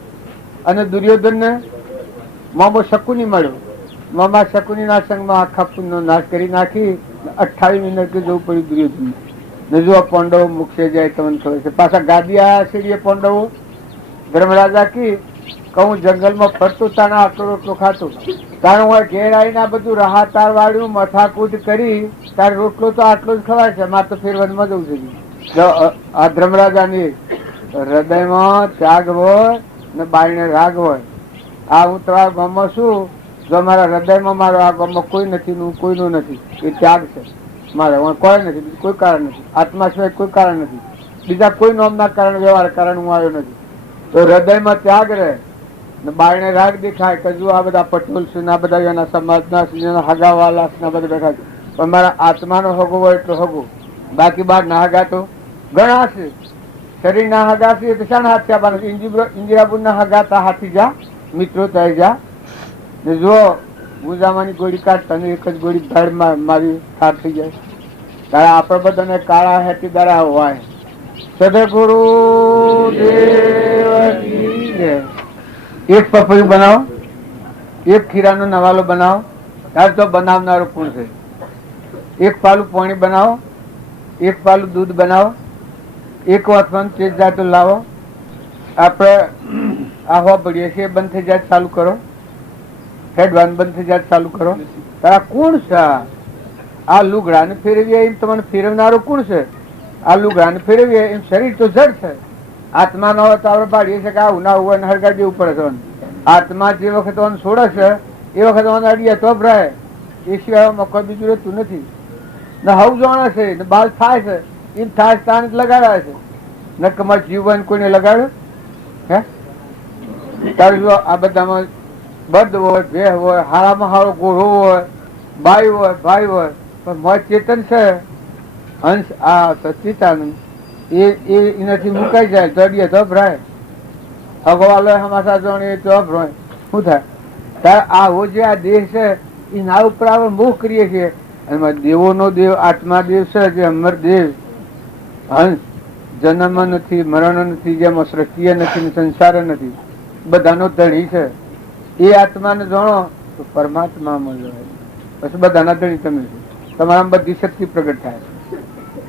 અને દુર્યોધન ને મામો શકુની મળ્યો. મામા શકુની ના સંગમાં આખા પુણ્યનો નાશ કરી નાખી 28 મિનિટ જવું પડ્યું દુર્યોધન ને. જો પાંડવો મુક્ષે જાય તમને ખબર છે. પાછા ગાદી આયા છે પાંડવો. ધર્મરાજા કી કહું જંગલમાં ફરતું તાના આટલો રોટલો ખાતું તારું હોય ઘેર આવીને આ બધું રાહતાર વાળ્યું મથાકૂટ કરી તાર રોટલો તો આટલો જ ખવાય છે. મારે તો ફેરવનમાં જવું છે. આ ધર્મરાજાની હૃદયમાં ત્યાગ હોય ને બાઈને રાગ હોય. આ હું તમારા ગામમાં છું, જો મારા હૃદયમાં મારો આ ગામમાં કોઈ નથી, હું કોઈનું નથી, એ ત્યાગ છે મારે. કોઈ નથી, કોઈ કારણ નથી. આત્મા સિવાય કોઈ કારણ નથી. બીજા કોઈ નામના કારણ વ્યવહાર કારણ હું આવ્યો નથી. તો હૃદયમાં ત્યાગ રહે ને બાઈને રાગ દેખાય કે જો આ બધા પટોલ છે ને આ બધા એના સમાજના હગાવાલા બધા બેઠા છે, પણ મારા આત્માનો હગો હોય એટલો હગો. બાકી બાર ના હગા તો ઘણા છે. શરીર ના હગા છે તો શાના હાથ આપવાના? ઇન્દિરાબુન ના હગા તા હાથી જા, મિત્રો થઈ જા ને જો ગુજામાની ગોળી કાઢતા ને એક જ ગોળી ધડ મારી ઠાર થઈ જાય. તારા આપડે બધાને કાળા હેતી દાડા હોય. સદગુરુ એક પપૈયું બનાવો, એક ખીરાનો નવાલો બનાવો. તાર તો બનાવનારો કોણ છે? એક પાલું પાણી બનાવો, એક પાલું દૂધ બનાવો, એક વાતમાં તેજ જાતો લાવો. આપણે આ હવા પડીએ છીએ બંધ થઈ જાય ચાલુ કરો, હેડવાન બંધ થઈ જાય ચાલુ કરો. તારા કોણ છે? આ લુગડાને ફેરવીએ એમ તમને ફેરવનારો કોણ છે? આ લુગડાને ફેરવીએ એમ શરીર તો જડ છે. આત્મા ન હોય તો આપણે પાડીએ છીએ કે આવું ના હોય હળગાડી દેવું પડે છે. આત્મા જે વખત છોડે છે એ વખતે મને અડિયા તો ભરાય, એ સિવાયમાં કોઈ બીજું રહેતું નથી. ને હવ જાણે છે ને બાલ થાય છે, એમ થાય તાણ લગાડે છે. નકમાં જીવન કોઈને લગાડ્યો હે? તારે જો આ બધામાં બદ હોય, ભેહ હોય, હારામાં હારો ગોળો હોય, બાઈ હોય, ભાઈ હોય, પણ મોજ ચેતન છે હંસ આ સચિતાનંદ એ એનાથી મુકાઈ જાય તો અડીએ તો ભરાય. અગવાલો હમાસા જોણે તો ભરાય. શું થાય? તારે આવો જે આ દેહ છે એના ઉપર આપણે મોહ કરીએ છીએ. એમાં દેવોનો દેવ આત્મા દેવ છે, જે અમર દેવ હંસ, જન્મ નથી, મરણ નથી, જેમાં સૃષ્ટિ નથી, સંસાર નથી, બધાનો ધણી છે. એ આત્માને જાણો તો પરમાત્મા મળે. પછી બધાના ધણી તમે છો. તમારામાં બધી શક્તિ પ્રગટ થાય.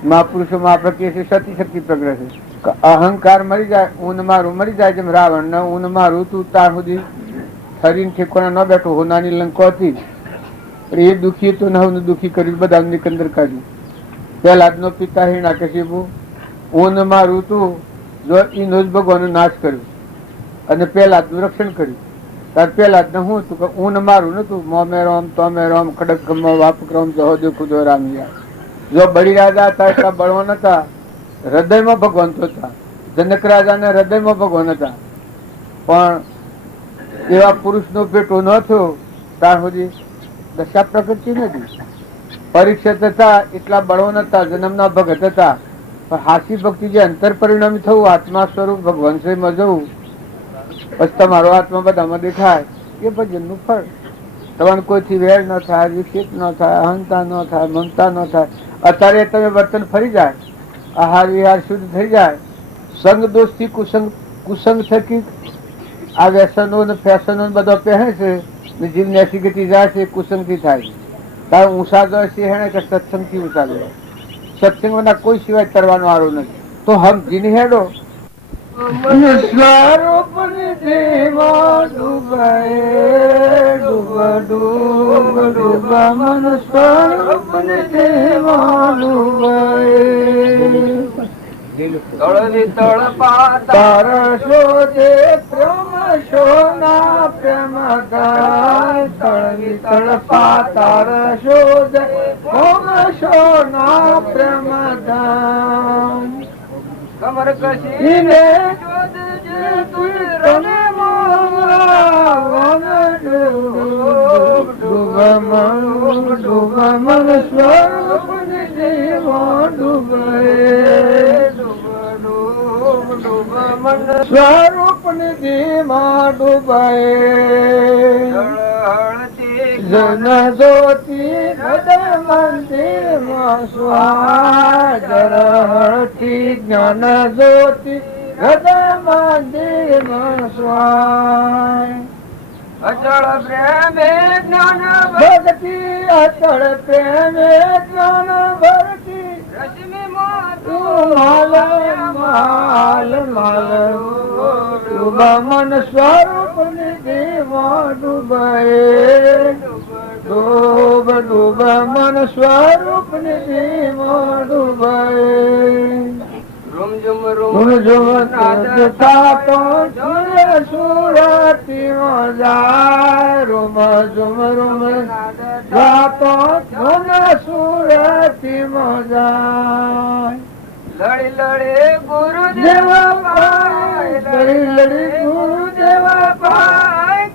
મહાપુરુષોમાં આપણે કહીએ છીએ સતી શક્તિ પ્રગટ છે. અહંકાર મરી જાય, ઊન મારું મરી જાય. જેમ રાવણ ને ઊન મારું તું ત્યાં સુધી શરીર ઠેકોના ન બેઠો હોનાની લંકો હતી. એ દુઃખી તો નવ દુઃખી કર્યું, બધા નિકંદર કાઢ્યું. પહેલા નો પિતા હિરણ્યકશિપુ ઊન મારું તું જો એનો જ ભગવાનનો નાશ કર્યો અને પહેલા નું રક્ષણ કર્યું. તાર પહેલા જ હું તું કે ઊન મારું નતું, મોમે રોમ તોમે રોમ ખડક ગમો વાપક્રમ જહોદો ખુદો રામિયા. જો બળી રાજા હતા એટલા બળવા નતા, હૃદયમાં ભગવાન તો હતા. જનક રાજાને હૃદયમાં ભગવાન હતા, પણ એવા પુરુષ નો પેટો ન થયો ત્યાં સુધી દશા પ્રગતિ નથી. પરીક્ષિત હતા એટલા બળવાન હતા, જન્મના ભગત હતા, પણ હાસી ભક્તિ જે અંતર પરિણામી થવું, આત્મા સ્વરૂપ ભગવાન શ્રીમાં જવું, પછી તમારો આત્મા બધામાં દેખાય, એ ભજન નું ફળ. તમારે કોઈથી વેર ન થાય, વિક્ષેપ ન થાય, અહંતા ન થાય, મમતા ન થાય. અત્યારે તમે વર્તન ફરી જાય, આહાર વિહાર શુદ્ધ થઈ જાય. સંગ દોષથી કુસંગ થકી આ વ્યસનો ને ફેશનો બધો પહેરે છે ને જીવ નેસી ગતિ જાય છે, કુસંગ થી થાય. તારે ઊંચા જાય છે એને કે સત્સંગ થી ઊંચા જાય. સત્સંગના કોઈ સિવાય તરવાનો આરો નથી. તો હમ જીની હેડો સ્વરૂપ મન સ્વરૂપ તારશો જે પ્રેમ શોના પ્રેમ ગાય તળવી તળપા તારશો જે પ્રેમ શોના પ્રેમ ગાય કમર કશીને રમે ડૂબ મન સ્વરૂપ સ્વરૂપ નિધિમાં ડૂબાય. જન જ્યોતિ હૃદય મંદિરમાં સ્વાય, જરહઠી જ્ઞાન જ્યોતિ હૃદય મંદિરમાં સ્વાય. અચળ પ્રેમે જ્ઞાન ભક્તિ, અચળ પ્રેમે જ્ઞાન ભક્તિ, રશ્મિ માલ માલ માલ ડૂબ મન સ્વરૂપ નિધિમાં ડૂબાય. ડૂબ ડૂબ મન સ્વરૂપ નિધિમાં ડૂબાય. સુરતી જાય રૂમ ઝુમ રૂમ ગાતો સુરતી જાય. લડી લડી ગુરુ દેવા પાય, લડી લડી ગુરુ દેવા પાય,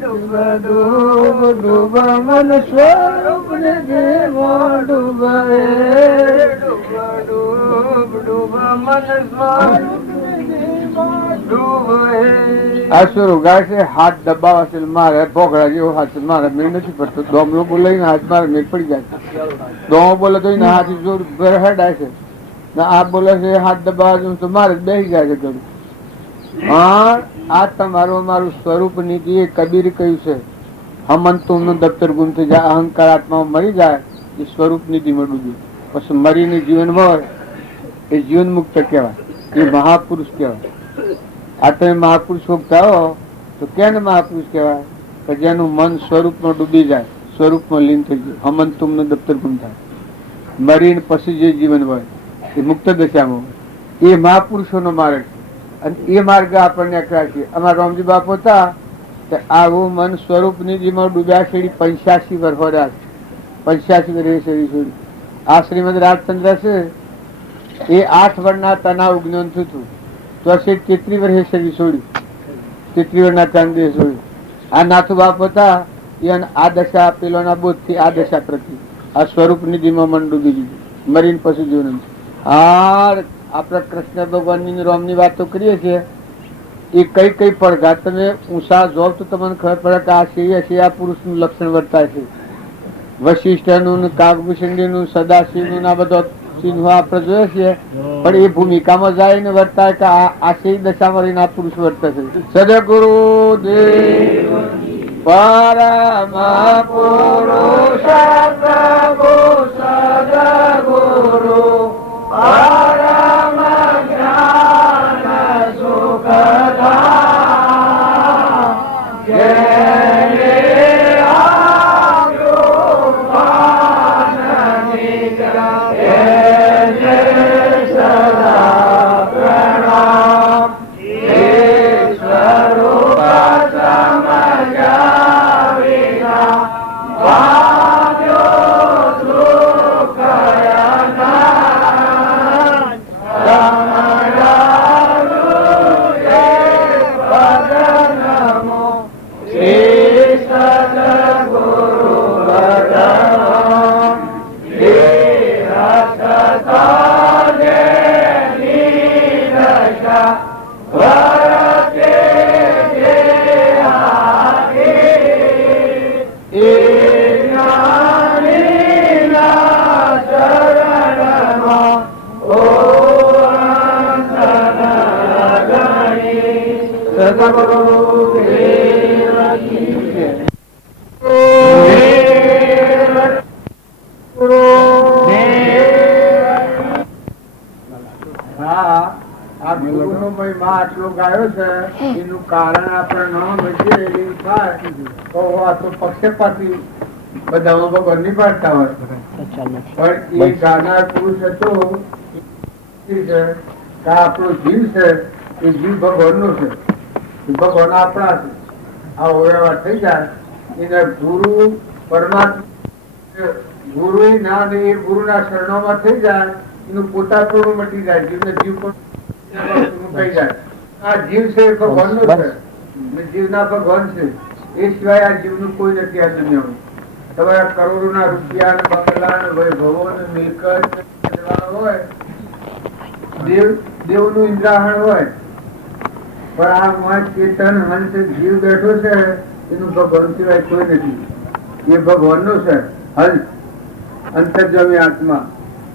ડૂબ ડૂબ ડૂબ મન સ્વરૂપ નિધિમાં ડૂબાય. ડૂબ ડૂબ મન સ્વરૂપ નિધિમાં ડૂબાય. આ શું ગાય છે? હાથ દબાવા છે મારે ભોગડા જેવો હાથ મારે મેળ નથી પડતો. ડોમલો બોલાવીને હાથ મારે મેળ પડી જાય. ડોમો બોલે તો એના હાથ જોર હેડાય છે, આ બોલે છે હાથ દબાવા તો મારે બેસી જાય છે ઘડું. હા, આ તમારું અમારું સ્વરૂપ નીતિ એ કબીર કહ્યું છે. હમંતું નું દફતર ગુમ થઈ જાય, અહંકાર આત્મા મરી જાય એ સ્વરૂપ નીતિમાં ડૂબ્યું. પછી મરીને જીવન હોય એ જીવન મુક્ત કહેવાય, એ મહાપુરુષ કહેવાય. આ તમે મહાપુરુષ કહો તો કેને મહાપુરુષ કહેવાય? કે જેનું મન સ્વરૂપમાં ડૂબી જાય, સ્વરૂપમાં લીન થઈ જાય, હમંતું નું દફતર ગુમ થાય. મરીને પછી જે જીવન હોય એ મુક્ત દશામાં હોય, એ મહાપુરુષોનો માર્ગ છે. અને એ માર્ગ આપણને રાખીએ. અમારા રામજી બાપુ હતા તો આવું મન સ્વરૂપ નિધિમાં ડૂબ્યા છેડી 85 વર્ષ રહ્યા છે. 85 વર્ષ શેરી છોડી. આ શ્રીમદ રાજચંદ્ર છે એ 8 વર્ષના તનાવ જ્ઞાન થયું હતું તો 33 વર્ષે શેરી છોડી. 33 વર્ષના ચાંદે છોડી. આ નાથુ બાપ હતા એ આ દશા પેલોના બોધ થી આ દશા પ્રતિ આ સ્વરૂપ નિધિમાં મન ડૂબી ગયું. મરીને પછી જોયું. હા આપણે કૃષ્ણ ભગવાનની રામની વાતો કરીએ છીએ એ કઈ કઈ પડઘા તમે ઊંચા જોબ તો તમને ખબર પડે કે આ છે હશે આ પુરુષનું લક્ષણ વર્તાય છે. વશિષ્ઠનું કાગભૂષણનું સદાશિવનું આ બધા ચિહ્નો આપણે જોઈએ છીએ પણ એ ભૂમિકામાં જાય ને વર્તાય કે આ છે દશામાં રહીને આ પુરુષ વર્તશે. સદગુરુ દેવ પરમ પુરુષ સદગુરુ પરમ જ્ઞાન સુખદાતા જય આટલો ગાયો છે એનું કારણ આપણે ન સમજીએ થાય તો આ તો પક્ષપાતી બધામાં ભગવાન નહીં પાડતા હોય પણ એ ગાનાર પુરુષ હતો આપણો જીવ છે એ જીવ ભગવાન નો છે. ભગવાન આપણા છે. આ વ્યવહાર થઈ જાય એને ગુરુ પરમાત્મા ગુરુ ના એ ગુરુના શરણોમાં થઈ જાય એનું પોતાપણું મટી જાય. જીવને જીવ મુકાઈ જાય. આ જીવ છે ભગવાન નો છે. જીવના ભગવાન છે એ સિવાય આ જીવનું કોઈ નથી આ દુનિયામાં. તમારા કરોડો ના રૂપિયા બંગલા વૈભવો મિલકત હોય દેવ નું ઇન્દ્રાહણ હોય પણ આ ચેતન હંસ જીવ બેઠો છે એનું ભગવાન સિવાય કોઈ નથી. એ ભગવાન નું છે હંસ અંતર્જામી આત્મા.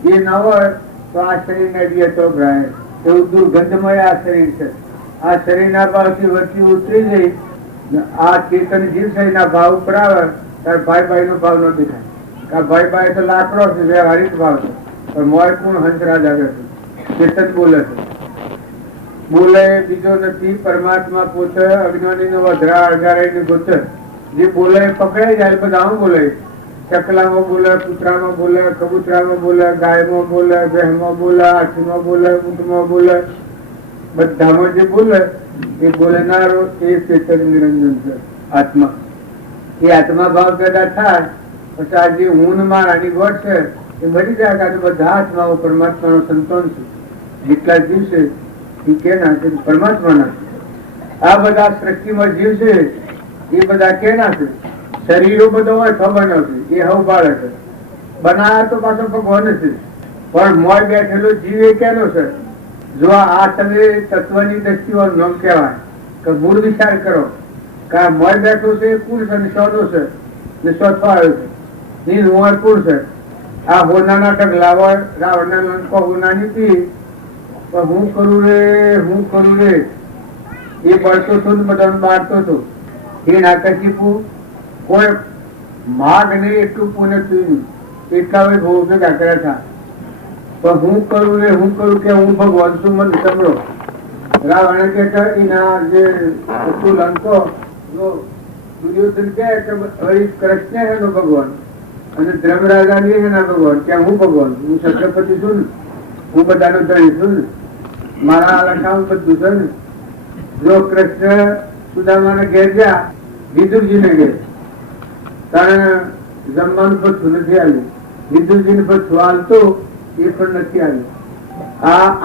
એ ન હોય તો આ શરીર ને બી તો ગ્રાહે એવું દુર્ગંધમય આ શરીર છે. આ શરીર ના ભાવ થી વચ્ચે ઉતરી જઈ આ ચેતન જીવ છે એના ભાવ ઉપર આવે ત્યારે ભાઈ ભાઈ નો ભાવ ન દેખાય. ભાઈ ભાઈ તો લાકડો છે વ્યવહારિક ભાવ છે પણ મોય કોણ હંસરાજ આવે છે. ચેતન બોલે છે. બોલે બીજો નથી પરમાત્મા પોતે અજ્ઞાની નો વધરા અળગારાઈ ગોતે. જે બોલે પકડાઈ જાય બધા હું બોલે. ચકલામાં બોલે, કૂતરામાં બોલે, કબૂતરામાં બોલે, ગાયમાં બોલે, ભેંસમાં બોલે, હાથીમાં બોલે, ઊંટમાં બોલે, બધામાં જે બોલે એ બોલનારો એ ચેતન નિરંજન છે આત્મા. એ આત્મા ભાવ પેદા થાય પછી આ જે ઊન મારાની ગોળ છે એ મરી જાય કારણ બધા આત્માઓ પરમાત્માનો સંતાન છે. જેટલા જીવ છે એ કેના છે? પરમાત્માના. આ બધા સૃષ્ટિમાં જીવ છે એ બધા કેના છે? શરીરો બધો હોય ખબર નથી એ હવ બાળક છે. બનાયા તો પાછો ભગવાન છે પણ મોય બેઠેલો જીવ એ કેનો છે? જો આ તમે તત્વની દ્રષ્ટિઓ ન કહેવાય કે મૂળ વિચાર કરો કે આ મોય બેઠો છે એ કુલ છે શોધો છે ને શોધો આવ્યો છે એ હું કુલ છે. આ હોનાના ઢગલા હોય રાવણના લંકો હોનાની હતી હું કરું રે એ બળતો હતો ને બધાને બાળતો હતો. એ નાકશીપુ કોઈ માગ નહીં એટલું પુણ્ય થયું એટલા હોય બહુ ભેગા કર્યા હતા પણ હું કરું કે હું ભગવાન છું મને સાંભળો. રાવણે કે એના જે લંકો દુર્યોધન કહે કે કૃષ્ણ એનો ભગવાન અને ધર્મરાજા એના ભગવાન કે હું ભગવાન હું છત્રપતિ છું ને હું બધાનો ધણી છું ને મારા લખાણ બધું છે ને. જો કૃષ્ણ સુદામાને ઘેર ગયા, વિદુરજીને ઘેર, કારણ જમવાનું બધું નથી આવ્યું. વિદુરજીને બધું હાલતું એ પણ નથી આવ્યું.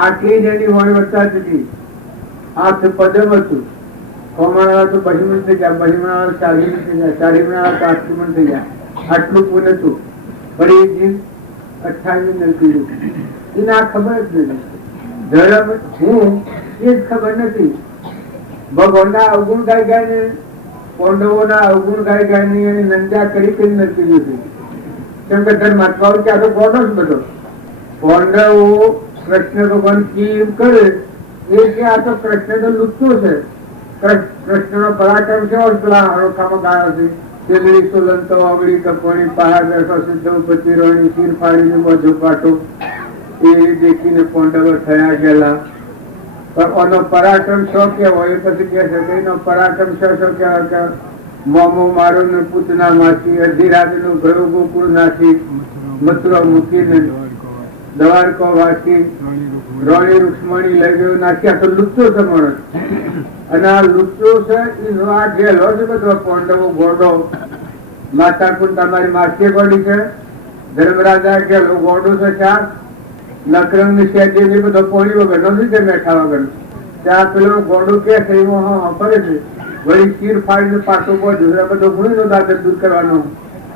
આટલી જ એની વહીવટતા જ હતી. આ પદમ હતું. કોમળવાળા તો બહિમણ થઈ ગયા, બહિમણવાળા ચાલીમણ થઈ ગયા, ચાલીમણવાળા તો આટલું થઈ ગયા. આટલું પૂન હતું. પણ એ જીવ 28 નથી. એને આ ખબર જ નથી. ધર્મ હું એ જ ખબર નથી. ભગવાનના અવગુણ ગાઈ ગાય ને, પાંડવોના અવગુણ ગાઈ ગાય ને એની નંદા કરી નથી જોતી. કેમ કે ધર્માત્માઓ કે આ તો કોનો જ બધો. પાંડવો કૃષ્ણ ભગવાન કેમ કરે એ કે આ તો કૃષ્ણ તો લુચ્ચો છે. કૃષ્ણ નો પરાક્રમ કેવો પેલા હરોખામાં ગાયો છે. તેલડી સોલંતો અગડી કપોણી પહાડ બેઠો સિદ્ધપતિ રોણી શીર ફાડીને બધો પાટો એ દેખીને પાંડવો થયા ગયેલા. પણ આનો પરાક્રમ શું કેવો? એ પછી કે છે કે એનો પરાક્રમ શું કહેવાય કે મોમો મારો ને પૂતના માસી, અડધી રાત નું ગળું ગોકુળ નાખી, મથુરા મૂકીને દ્વારકો વાસી, રોણી રૂક્ષ્મણી લઈ ગયો નાખી. આ તો લુચ્ચો છે માણસ. અને આ લુચ્ચો છે આ ગયેલો છે બધો પાંડવો ગોડો. માતા કુંડ તમારી માસી ગોડી છે. ધર્મરાજા ગયેલો ગોડો છે. ચાર નકરંગ ની શેઠ જે બધો પોણી વગર નથી તે મેઠા વગર. ત્યાં પેલો ગોડો કે છે એમાં ફરે છે. વળી શીર ફાડીને પાટો બધું બધો ગુણી નો દાદર દૂર કરવાનો.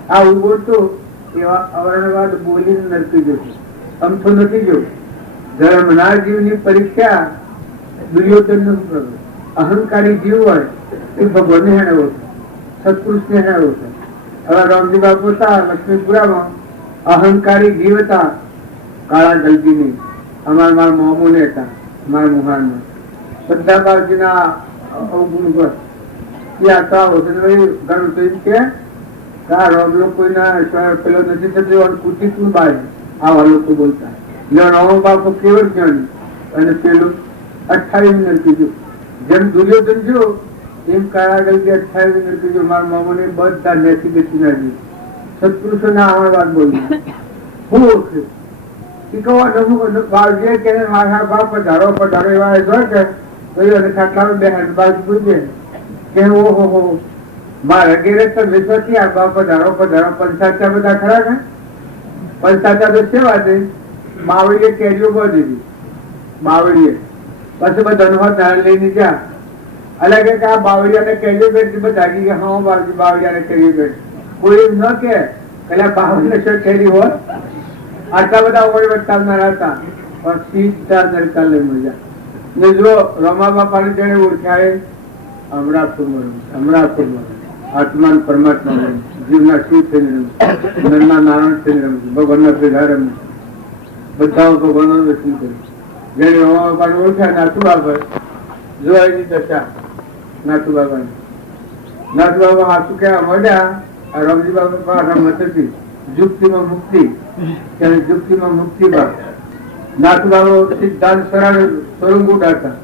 આવું બોલતું એવા અવારનવાર બોલીને નરકી જશે. અમથું નથી જો. ધર્મના જીવની પરીક્ષા દુર્યોધન નું પ્રભુ. અહંકારી જીવ હોય એ ભગવાન હેણે ઓછો, સત્પુરુષ ને હેણે ઓછો. હવે રામજી બાપુ હતા લક્ષ્મીપુરામાં અહંકારી જીવ હતા. કાળા જલ્દી નહીં. અમારા મારા મોમો ને હતા, મારા મુહારમાં બધા બાજુના અવગુણ પર ત્યાં હતા. ઘણું તો એમ કે રામ લોકોના પેલો નથી થતો કુચિત નું બાય આવા લોકો બોલતા. નવો બાપુ કેવળ જ્ઞાની અને પેલું 28 કીધું. જેમ દુર્યોધન જો એમ કાળા ગઈ 28 કીધું. મારા મામો ને બધા બેસી બેસી નાખી. સત્પુરુષો ના આવા વાત બોલી. હું ઓળખે બાપ પધારો પધારો એવા જોઈ કે ખાટલા બે બાજુ પૂછે કે ઓહો મારા ઘેરે તો વિશ્વથી આ બાપ પધારો પધારો. પંચાચા બધા ખરા કે પંચાચા તો સેવા છે. બાવળીએ કેરીઓ બહુ દીધી. બાવળીએ પછી બધા નાળ લઈને ગયા. અલગ કે આ બાવળિયાને કેરીઓ બેઠી બધા ગયા. હા બાવળિયાને કેરીઓ બેઠી. કોઈ ન કે પેલા બાવળી શું કેરી હોય. આટલા બધા ઓળ વટાવનારા હતા પણ સીધા નરકા લઈ મજા. ને જો રમા બાપાને જેને ઓળખાય અમરાપુરમાં આત્મા પરમાત્મા જીવના શિવ થઈને રમે, નરના નારાયણ થઈને રમે, ભગવાનના પેઢા રમે. બધા ભગવાનનું દર્શન કર્યું. જેને રમા બાપાને ઓળખ્યા નાથુ બાબા જો એની દશા નાથુ બાબાની. નાથુ બાબા હાથું કહેવા મળ્યા. આ રમજી બાબા રમત હતી યુક્તિમાં મુક્તિ. યુક્તિમાં મુક્તિ બાદ નાથ બાબા સિદ્ધાંત સ્વરૂપ ઉડાડતા.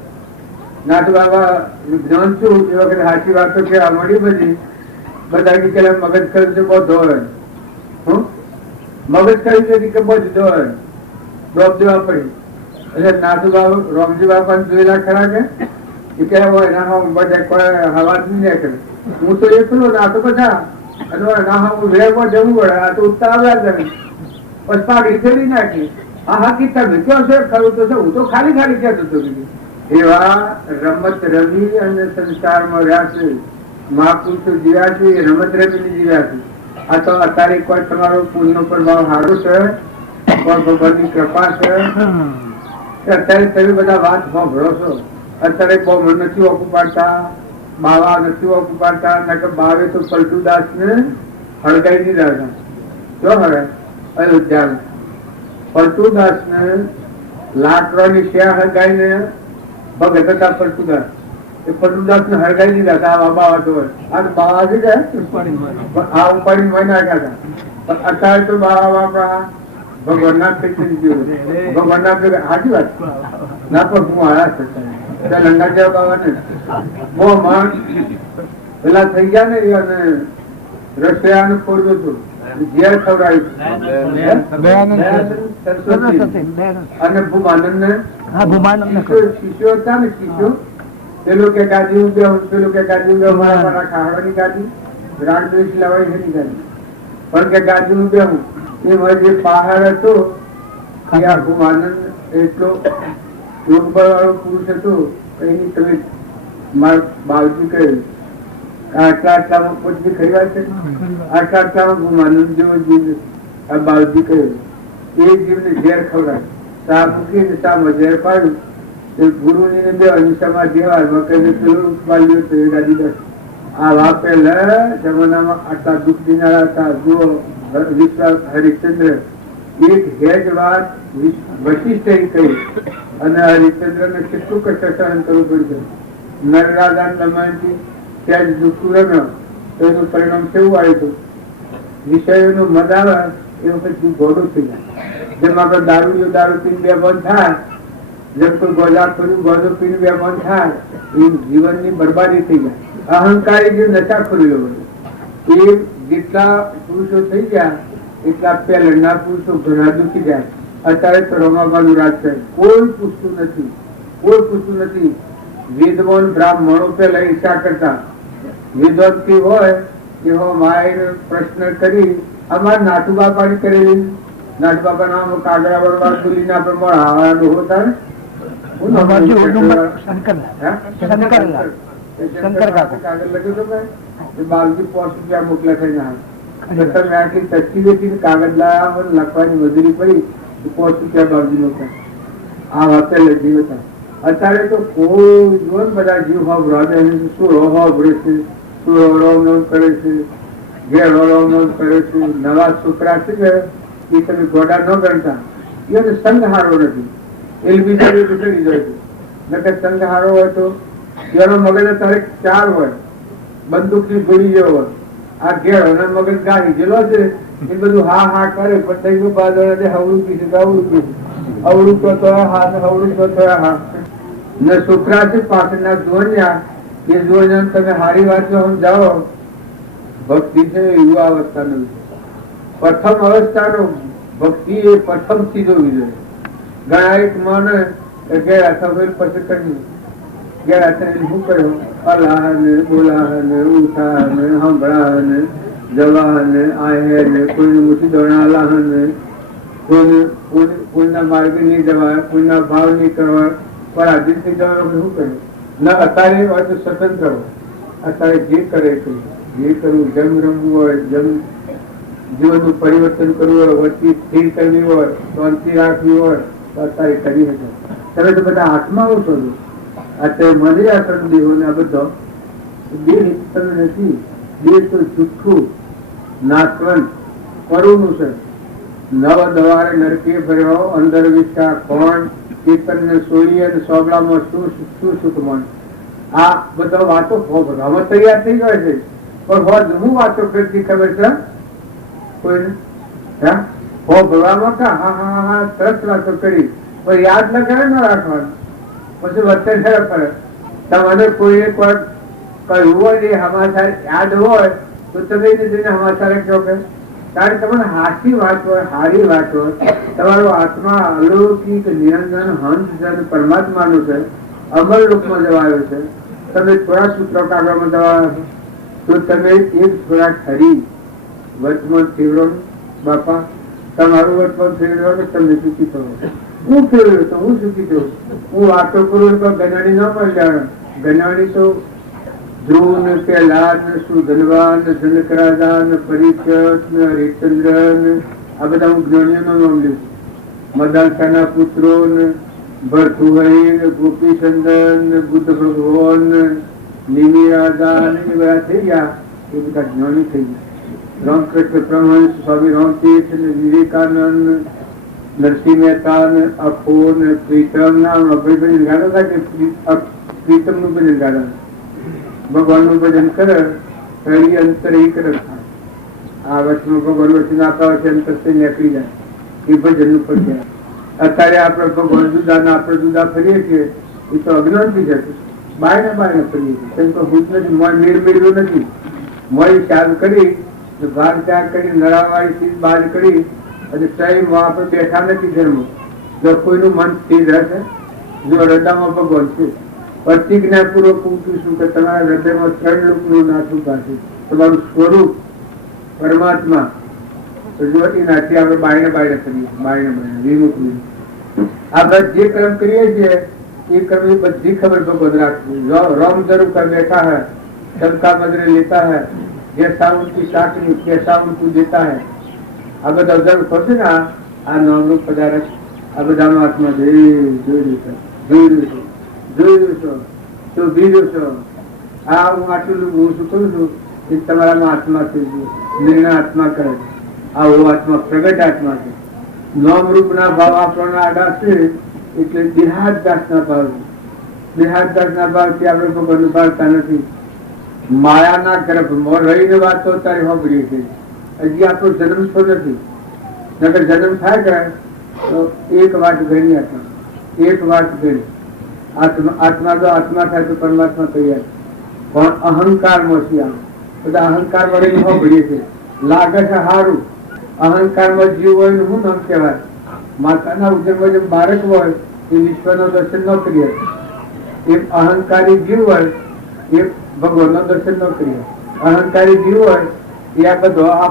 નાથ બાબા જ્ઞાન છું એ વખતે સાચી વાતો કેવા મળી બધી. બધા કે મગજ કર્યું છે બહુ ધોરણ. મગજ કર્યું છે કે બહુ ધોરણ ડોબ દેવા પડી. એટલે નાથુ બાબા રામજી બાપા જોયેલા ખરા કે હોય ના બધા હવા જ નહીં કરે. હું તો એકલો ના તો બધા ના હું વેરમાં જવું પડે. આ તો ઉત્તા આવ્યા કરે પછી પાઘડી ફેરી નાખી. હા હાકી તમે ક્યાં છે ખરું તો હું તો ખાલી ખાલી કહેતો હતો. એવા રમત રમી અને સંસારમાં રહ્યા છે. મહાપુરુષો જીવ્યા છે, રમત રમીને જીવ્યા છે. આ તો અત્યારે કોઈ તમારો પુણ્યનો પ્રભાવ સારો છે, કોઈ ભગવાનની કૃપા છે. અત્યારે તમે બધા વાત સાંભળો છો. અત્યારે બહુ મન નથી ઓકું પાડતા, બાવા નથી ઓકું પાડતા. નકર બાવે તો પલટુદાસ ને હળગાઈ નહીં રહ્યા. જો હવે અયોધ્યા પલટુદાસ ને લાકડાની શિયા હળગાઈને ભગત હતા પલટુદાસ. એ પલટુદાસ ને હળગાઈ નહીં રહ્યા. આ બાવા તો આ બાવા આવી ગયા આ ઉપાડી મહી નાખ્યા હતા. પણ અત્યારે તો બાવા બાપા ભગવાનના ભગવાનના સાચી વાત ના પણ હું આયા છે લંડા જેવા બાબા ને બહુ માણ પેલા થઈ ગયા ને અને રસોયાનું ખોરતું હતું. ઝેર ખવડાવ્યું દયાનંદ સરસ્વતી અને ભૂમાનંદ ને શિષ્યો હતા ને શિષ્યો પેલું કે ગાદી ઉભે પેલું કે ગાદી ઉભે મારા ખાવાની ગાદી રાણદ્વેષ લવાઈ છે ગાદી પણ કે ગાદી ઉભે હું એમાં જે પહાડ હતો એ આ ભૂમાનંદ એટલો યોગબળ વાળો પુરુષ હતો એની તમે મારા બાવજી કહ્યું આટલા આટલામાં પોતે ખરી વાત છે આટલા આટલામાં ભૂમાનંદ જેવો જીવ આ બાવજી કહ્યું એ જીવને ઝેર ખવડાય સા મૂકીને સામાં ઝેર પાડ્યું એ ગુરુની ને બે અહિંસામાં જેવા વખતે પેલું પાલ્યું તો એ ગાડી દસ આ વાપેલા જમાનામાં આટલા દુઃખ દિનારા હતા જુઓ હરિશ્ચંદ્ર એક હેજ વાત વશિષ્ઠે કહી અને હરિશ્ચંદ્ર ને કેટલું કષ્ટ સહન કરવું પડ્યું નરરાજા દમયંતી ત્યાં જ દુઃખું રમ્યો તો એનું પરિણામ કેવું આવ્યું હતું વિષયોનું મદ આવે એ વખત ઘોડું થઈ જાય જેમ આપણે દારૂ પીને બે બંધ થાય જેમ કોઈ ગોજા ખોર્યું ગોજો પીને બે બંધ થાય એ જીવનની બરબાદી થઈ જાય અહંકારી જે નશા ખોરી એ જેટલા પુરુષો થઈ ગયા એટલા પહેલા પુરુષો ઘણા દુખી જાય અત્યારે તો રમાબાનું રાજ છે કોઈ પૂછતું નથી વિદ્વાન બ્રાહ્મણો પેલા ઈચ્છા કરતા વિદ્વત્તિ હોય કે હો માય પ્રશ્ન કરી અમારે નાટુ બાપાની કરેલી નાટુ બાપા નામ કાગડા વડવા તુલીને આપણે મળવાનું હોતા લખવાની મજૂરી પડી ₹5 બાવજી મોકલા આ વાતે લઈ હતા અત્યારે તો કોઈ જોન બધા જીવ ભાવ રાધે સુરો ભાવ છે સુરો કરે છે ઘેર કરે છે નવા છોકરા છે કે એ તમે ગોડા ન ગણતા એને સંઘહારો નથી એલબીસી ટૂટી જાય છે નકર સંઘહારો હોય તો એનો મગજ અત્યારે 4 હોય બંદૂકની ગોળી જેવો હોય આ ઘેર અને મગજ ગાડી ગયેલો છે એ બધું હા કરે પણ થઈ બાદ હવડું પીશું અવળું તો હા હવડું તો હા ને છોકરા છે પાછળના જોન્યા એ જોઈને તમે હારી વાત સમજાવો ભક્તિ છે યુવા અવસ્થાનો પ્રથમ અવસ્થાનો ભક્તિ એ પ્રથમ ચીજો વિજય ઘણા એક મને ગયા સફેદ પછી કર્યું ગયા શું કર્યો અલાહ ને બોલાહ ને ઉઠા ને હંભળા ને જવાહ ને આહે ને કોઈને મુઠી દોણા અલાહ ને કોઈના માર્ગે નહીં જવાય કોઈના ભાવ નહીં કરવા પણ આધીન થઈ જવાનું શું કર્યું ના અત્યારે હોય તો સ્વતંત્ર હોય અત્યારે જે કરે જે કરવું જમ રમવું હોય જમ જીવનનું પરિવર્તન કરવું હોય વચ્ચે સ્થિર કરવી હોય શાંતિ રાખવી હોય તો અત્યારે કરી શકે તમે તો બધા આત્માઓ છો અત્યારે મને આસન દેવો ને આ બધો દેહ નથી દેહ તો જુઠ્ઠું નાશવંત કરુનું છે નવ દવારે નરકે ભર્યો અંદર વિષ્ટા કોણ ચેતન ને સોળી અને સોગડામાં શું સુખ મન આ બધા વાતો ભરવામાં તૈયાર થઈ જાય છે પણ હું વાતો કરતી ખબર છે કોઈને ભરવામાં હા સરસ વાતો કરી પણ યાદ ન કરે ન રાખવાનું પછી વર્તન પડે તમને કોઈને કોઈ કહ્યું હોય સમાચાર યાદ હોય તો તમે જઈને સમાચાર કહો કે કારણ તમને હાથી વાત હોય હારી વાત હોય તમારો આત્મા અલૌકિક નિરંજન હંસ જન પરમાત્માનું છે અમર રૂપમાં જવાયો છે તમે થોડા સૂત્રો કાગળમાં જવાયો તો તમે એક થોડા ખરી વચમાં ફેરવો બાપા તમારું વચમાં ફેરવો ને તમે સુખી થવો હું ફેરવ્યો તો હું સુખી થયો હું વાતો કરું તો ગનાણી ન પણ જાણો ગનાણી તો ધ્રુવ ને પ્રહલાદ ને સુધનવાન ને જનક રાજા ને પરીક્ષિત ને હરિશ્ચંદ્ર ને આ બધા હું જ્ઞાનીઓનો નામ લઈશ મદાલસાના પુત્રો ને ભરતુહરી ને ગોપીચંદન ને બુદ્ધ ભગવાન ને નિમિ રાજા ને એ બધા થઈ ગયા એ બધા જ્ઞાની થઈ ગયા રામકૃષ્ણ પરમહંસ સ્વામી રામતીર્થ ને વિવેકાનંદ નરસિંહ મહેતા ને અખો ને પ્રીતમ નામ ભજન ગાડો હતા કે પ્રીતમ નું ભજન ગાડા ભગવાન નું ભજન કરે અંતર એ કરે આ વચમાં ભગવાન વચન આપવા છે અંતર નીકળી જાય એ ભજન ઉપર જાય અત્યારે આપણે ભગવાન જુદા ને આપણે જુદા ફરીએ છીએ એ તો અજ્ઞાન થી જશે બાય ને ફરીએ છીએ કેમ કે હું નથી મેળ મેળવ્યો નથી મળી ચાલુ કરી તો ભાગ ત્યાગ કરી નરાવાળી ચીજ બાદ કરી અને સહી આપણે બેઠા નથી ઘરમાં. જો કોઈનું મન સ્થિર રહેશે, જો હૃદયમાં ભગવાન છે, પ્રતિજ્ઞાપૂર્વક પૂછું છું કે તમારા હૃદયમાં 3 લોકનું નાથું પાસે તમારું સ્વરૂપ પરમાત્મા જોતી નાથી આપણે બાયણે બાયણે કરીએ, બાયણે વિમુખ. આપણે જે કર્મ કરીએ છીએ એ કર્મ બધી ખબર ભગવાન રાખવું. રોમ જરૂર कर बैठा है, सबका मदरे लेता है, जैसा उनकी साकनी कैसा उनको देता है. આ બધા અવસર પડશે ને આ નામરૂપ પદાર્થ આ બધામાં આત્મા જોઈ છો તો બીજો છો. આ હું આટલું હું શું કરું છું એ તમારામાં આત્મા છે, નિર્ણય આત્મા કરે છે. આ હું આત્મા પ્રગટ આત્મા છે. નામરૂપ ના ભાવ આપણને આડા છે એટલે દેહાદદાસ ના ભાવ છે. દેહાદદાસ ના ભાવથી આપણે ભગવાન ભાવતા નથી. માયાના ગર્ભમાં રહીને વાતો અત્યારે સાંભળીએ છીએ. હજી આપણો જન્મ તો નથી. નગર જન્મ થાય કરે તો એક વાત ગણી આત્મા, એક વાત ગણી આત્મા જો આત્મા થાય તો પરમાત્મા તૈયાર. પણ અહંકાર માંથી આમ બધા અહંકાર વડે સાંભળીએ છીએ. લાગે છે સારું. અહંકારમાં જીવ હોય ને શું નામ કહેવાય? માતાના ઉદરમાં જે બાળક હોય એ વિશ્વનું દર્શન ન કરીએ. એ અહંકારી જીવ હોય એ ભગવાનનું દર્શન ન કરીએ. અહંકારી જીવ હોય એ આ બધો આ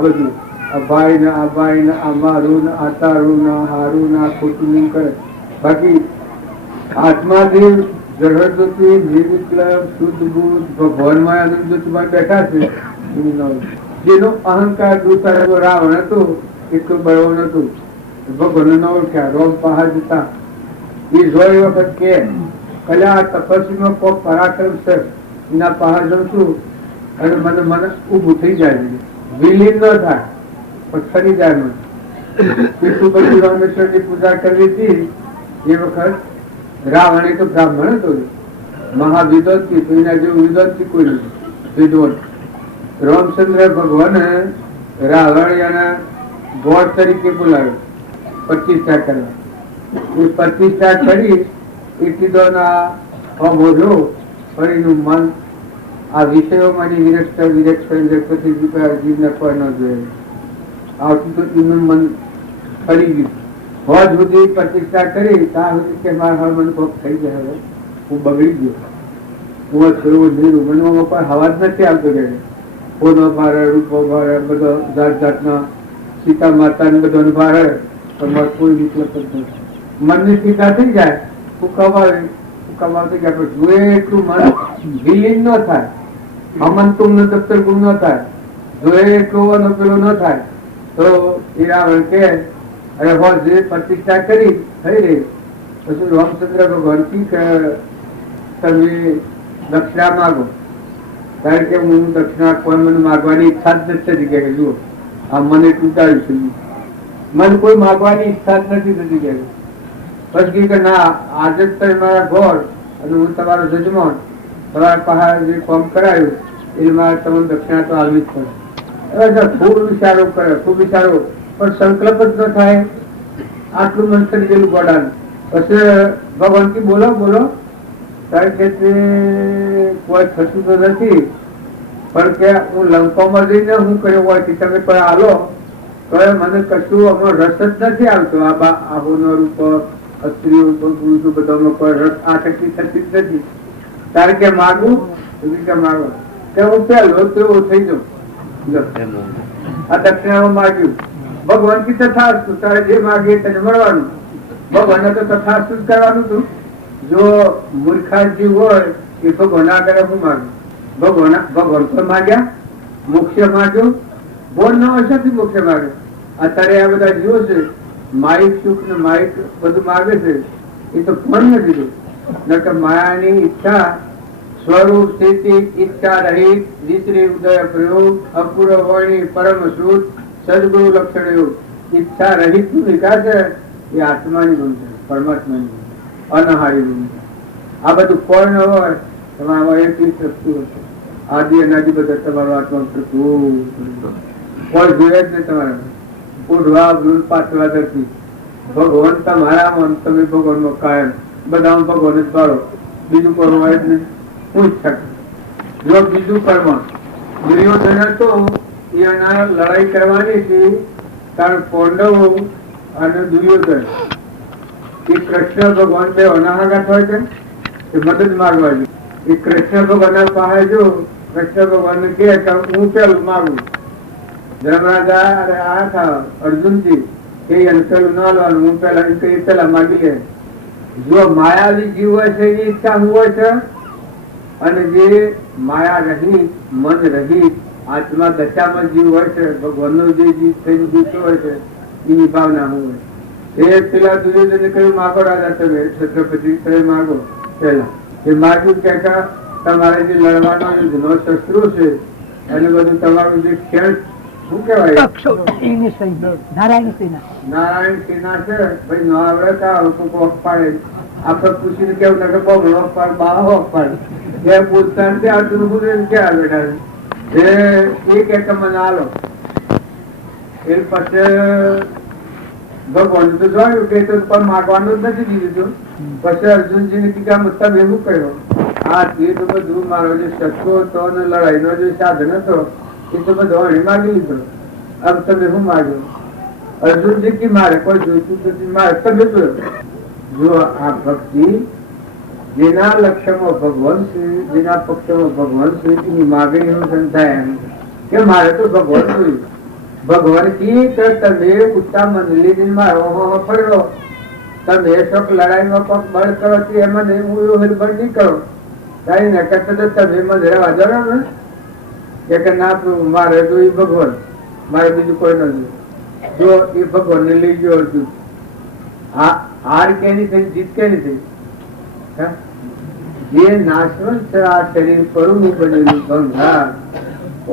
બધું આ ભાઈ ને આ ભાઈ ને આ મારું ને આ તારું ને હારું ને આ ખોટું નહીં કરે. બાકી આત્માદેવ જગતજ્યોતિ નિર્વિકલ્પ શુદ્ધ બુદ્ધ ભગવાનમાં આનંદજ્યોતિમાં બેઠા છે. જેનો અહંકાર દૂર રાવણ હતો એટલું બળવો નતું. ભગવાન ન ઓળખ્યા. રોમ પહાડ જતા એ જોઈ વખત કે કલા તપસ્વીનો કોક પરાક્રમ છે એના પહાડ જઉં છું અને મને મને ઉભું થઈ જાય, વિલીન ન થાય પણ ફરી જાય મને. એટલું બધું રામેશ્વરની પૂજા કરવી હતી એ વખત રાવણ એ તો બ્રાહ્મણ હતો, મહાવિદ્વત થી એના જેવું વિદ્વત કોઈ નથી. વિદ્વત રામચંદ્ર ભગવાન રાવણ એના ગોળ તરીકે બોલાવ્યો પ્રતિષ્ઠા કરવા. એ પ્રતિષ્ઠા કરી એ કીધો બોલ્યો પણ એનું મન આ વિષયોમાં જીવને કોઈ ન જોઈએ. આવતું તો એનું મન ફરી ગયું. હોજ સુધી પ્રતિષ્ઠા કરી ત્યાં સુધી કે મારા મન કોક થઈ જાય, હવે હું બગડી ગયો, હું થોડું નીરું મનમાં કોઈ હવા જ નથી આવતો. કે ફોનો ભારે, રૂપો ભારે, બધો જાત જાતના સીતા માતા ને બધો ભારે, પણ કોઈ વિકલ્પ જ નથી. મનની સીતા થઈ જાય ઉકાવા થઈ ગયા. જોઈએ એટલું મન વિલીન ન થાય, અમંતુમ ન દફતર ગુણ ન થાય, જોઈએ એટલું પેલો ન થાય તો એ રાવણ કે અરે હો જે પ્રતિષ્ઠા કરી થઈ રહી. પછી રામચંદ્ર ભગવાન કે તમે દક્ષિણા માગો. કારણ કે હું દક્ષિણા કોઈ મને માગવાની ઈચ્છા જ નથી કે જુઓ આ મને તૂટાયું છે, મને કોઈ માગવાની ઈચ્છા જ નથી થતી કે. પછી કે ના આજે જ મારા ઘોર અને હું તમારો જજમાન તમારા પહાડ જે કામ કરાયું એ મારે તમને દક્ષિણા તો આવવી જ પડે. ખૂબ વિચારો કરે, ખૂબ વિચારો પણ સંકલ્પ જ ન થાય. આટલું મન કરી ગયેલું ગોડાનું. પછી ભગવાન કી બોલો બોલો. કારણ કે તે કોઈ થતું તો નથી પણ કે હું લંકામાં જઈને હું કર્યો હોય તમે કોઈ આલો તો મને કશું અમારો રસ જ નથી આવતો. આહોનો રૂપ સ્ત્રીઓ બધામાં કોઈ રસ આસક્તિ થતી જ નથી. કારણ કે માગું કે માગો કે હું પેલો તો થઈ જાઉં. આ દક્ષિણામાં માગ્યું. ભગવાન કી તથાસ્તુ, તારે જે માગે તેને મળવાનું. ભગવાન તો તથાસ્તુ જ કરવાનું હતું. જો મૂર્ખાજી હોય એ ભગવાન આગળ શું માગ્યું? ભગવાન પણ માગ્યા, મોક્ષ માગ્યો. બોલ ના હશે મોક્ષ માગ્યો. અત્યારે આ બધા જીવો છે માઇક સુખ ને માઇક બધું માગે છે એ તો પણ નથી. નકર માયાની ઈચ્છા સ્વરૂપ સ્થિતિ ઈચ્છા રહિત વિશ્રી ઉદય પ્રયોગ અપૂર્વ વાણી પરમ શુદ્ધ સદગુરુ લક્ષણ યોગ. ઈચ્છા રહિત નું વિકાસ છે એ આત્માની ગુણ છે, પરમાત્માની ગુણ, અનહારી ગુણ છે. આ બધું કોણ હોય તમારામાં એક વસ્તુ હશે આદિ અનાદિ બધા તમારો આત્મા કોઈ જોઈએ જ નહીં. તમારા ઉઠવા પાછવા ધરતી ભગવાન તમારામાં, તમે ભગવાનમાં કાયમ બધા ભગવાન જ પાડો. બીજું કરવા જ નહીં. હું જ જો બીજું કરવા દુર્યોધન તો એના લડાઈ કરવાની હતી, કારણ પાંડવો અને દુર્યોધન એ કૃષ્ણ ભગવાન બે અનાહગાત હોય છે એ મદદ માગવા જોઈએ. એ કૃષ્ણ ભગવાન પાસે જો કૃષ્ણ ભગવાન ને કહે કે હું પેલું માગું, ધર્મરાજા અરે આ થા અર્જુનજી કે એને પેલું ના લેવાનું, હું પેલા માગી લે. જો માયાવી જીવ હોય છે એની ઈચ્છા શું હોય છે, અને જે માયા રહી મન રહી આત્મા દશામાં જીવ હોય છે, ભગવાનનો જે જીવ થઈને જીવતો હોય છે એની ભાવના શું હોય. એ પેલા દુર્યોધને કહ્યું માગો રાજા તમે છત્રપતિ તમે માગો. પેલા એ માગ્યું કે તમારે જે લડવાનો જે જૂનો શસ્ત્રો છે અને બધું તમારું જે ખેલ શું કહેવાય નારાયણ સેના છે ભાઈ ન આવડે કા લોકો વખ પાડે, આપણે પૂછીને કેવું ના કે બહુ વખ પાડે બા વખ પાડે જે પૂછતા નથી આવતું ક્યાં બેઠા એ કે મને આલો. એ પછી ભગવાન તો જોયું કે પણ માગવાનું જ નથી દીધું. પછી અર્જુનજી ને ટીકા મતલબ એવું કહ્યું આ તે તો બધું મારો જે શસ્ત્રો હતો અને લડાઈનો જે સાધન હતો એ તો બધો અહીં માગી લીધો. अब તમે શું માગ્યું? અર્જુનજી કે મારે કોઈ જોઈતું નથી, મારે તમે જો આ ભક્તિ જેના લક્ષ્યમાં ભગવાન છે, જેના પક્ષમાં ભગવાન છે એની માગણી નું સંતાય એમ કે મારે તો ભગવાન જોયું. ભગવાન કી તમે ઉત્તા મંડળી મારો ફર્યો, તમે શોક લડાઈમાં પગ બળ કરો એમાં હું બળ નહીં કરો કઈ ને કરતા તો તમે મને રહેવા દો ને કે ના મારે જોયું ભગવાન, મારે બીજું કોઈ નથી. જો એ ભગવાન ને લઈ ગયો અર્જુન, હાર કેની થઈ જીત કેની થઈ? જે નાશવંત છે આ શરીર પરનું બનેલું ભંગાર,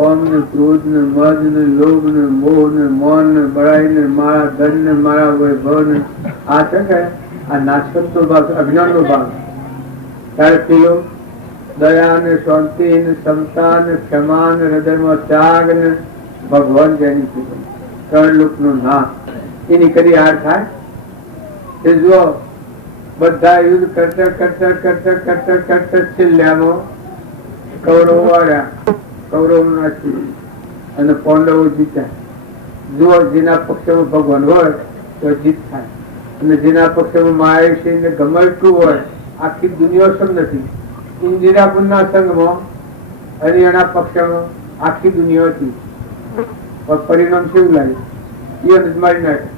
ઓમ ને ક્રોધ ને મદ ને લોભ ને મોહ ને મોન ને બળાઈ ને મારા ધન ને મારા વૈભવ ને આ છે કે આ નાશવંત નો ભાગ, અજ્ઞાન નો ભાગ. ત્યારે પેલો દયા ને શાંતિ ને ક્ષમતા ને ક્ષમા ને હૃદયમાં ત્યાગ ને ભગવાન જેની કર્ણલોક નો નાશ એની કરી હાર થાય. એ જો બધા યુદ્ધ કરતા કરતા કરતા કરતા કરતા છેલ્લામાં કૌરવો આવ્યા, કૌરવો નાખ્યું અને પાંડવો જીત્યા. જો જેના પક્ષમાં ભગવાન હોય તો જીત થાય, અને જેના પક્ષમાં માયા ને ગમતું હોય આખી દુનિયા સંગ નથી. ઇન્દિરાપુર ના સંઘમાં હરિયાણા પક્ષમાં આખી દુનિયા હતી, પરિણામ કેવું લાગ્યું? એ મારી નાખ્યું.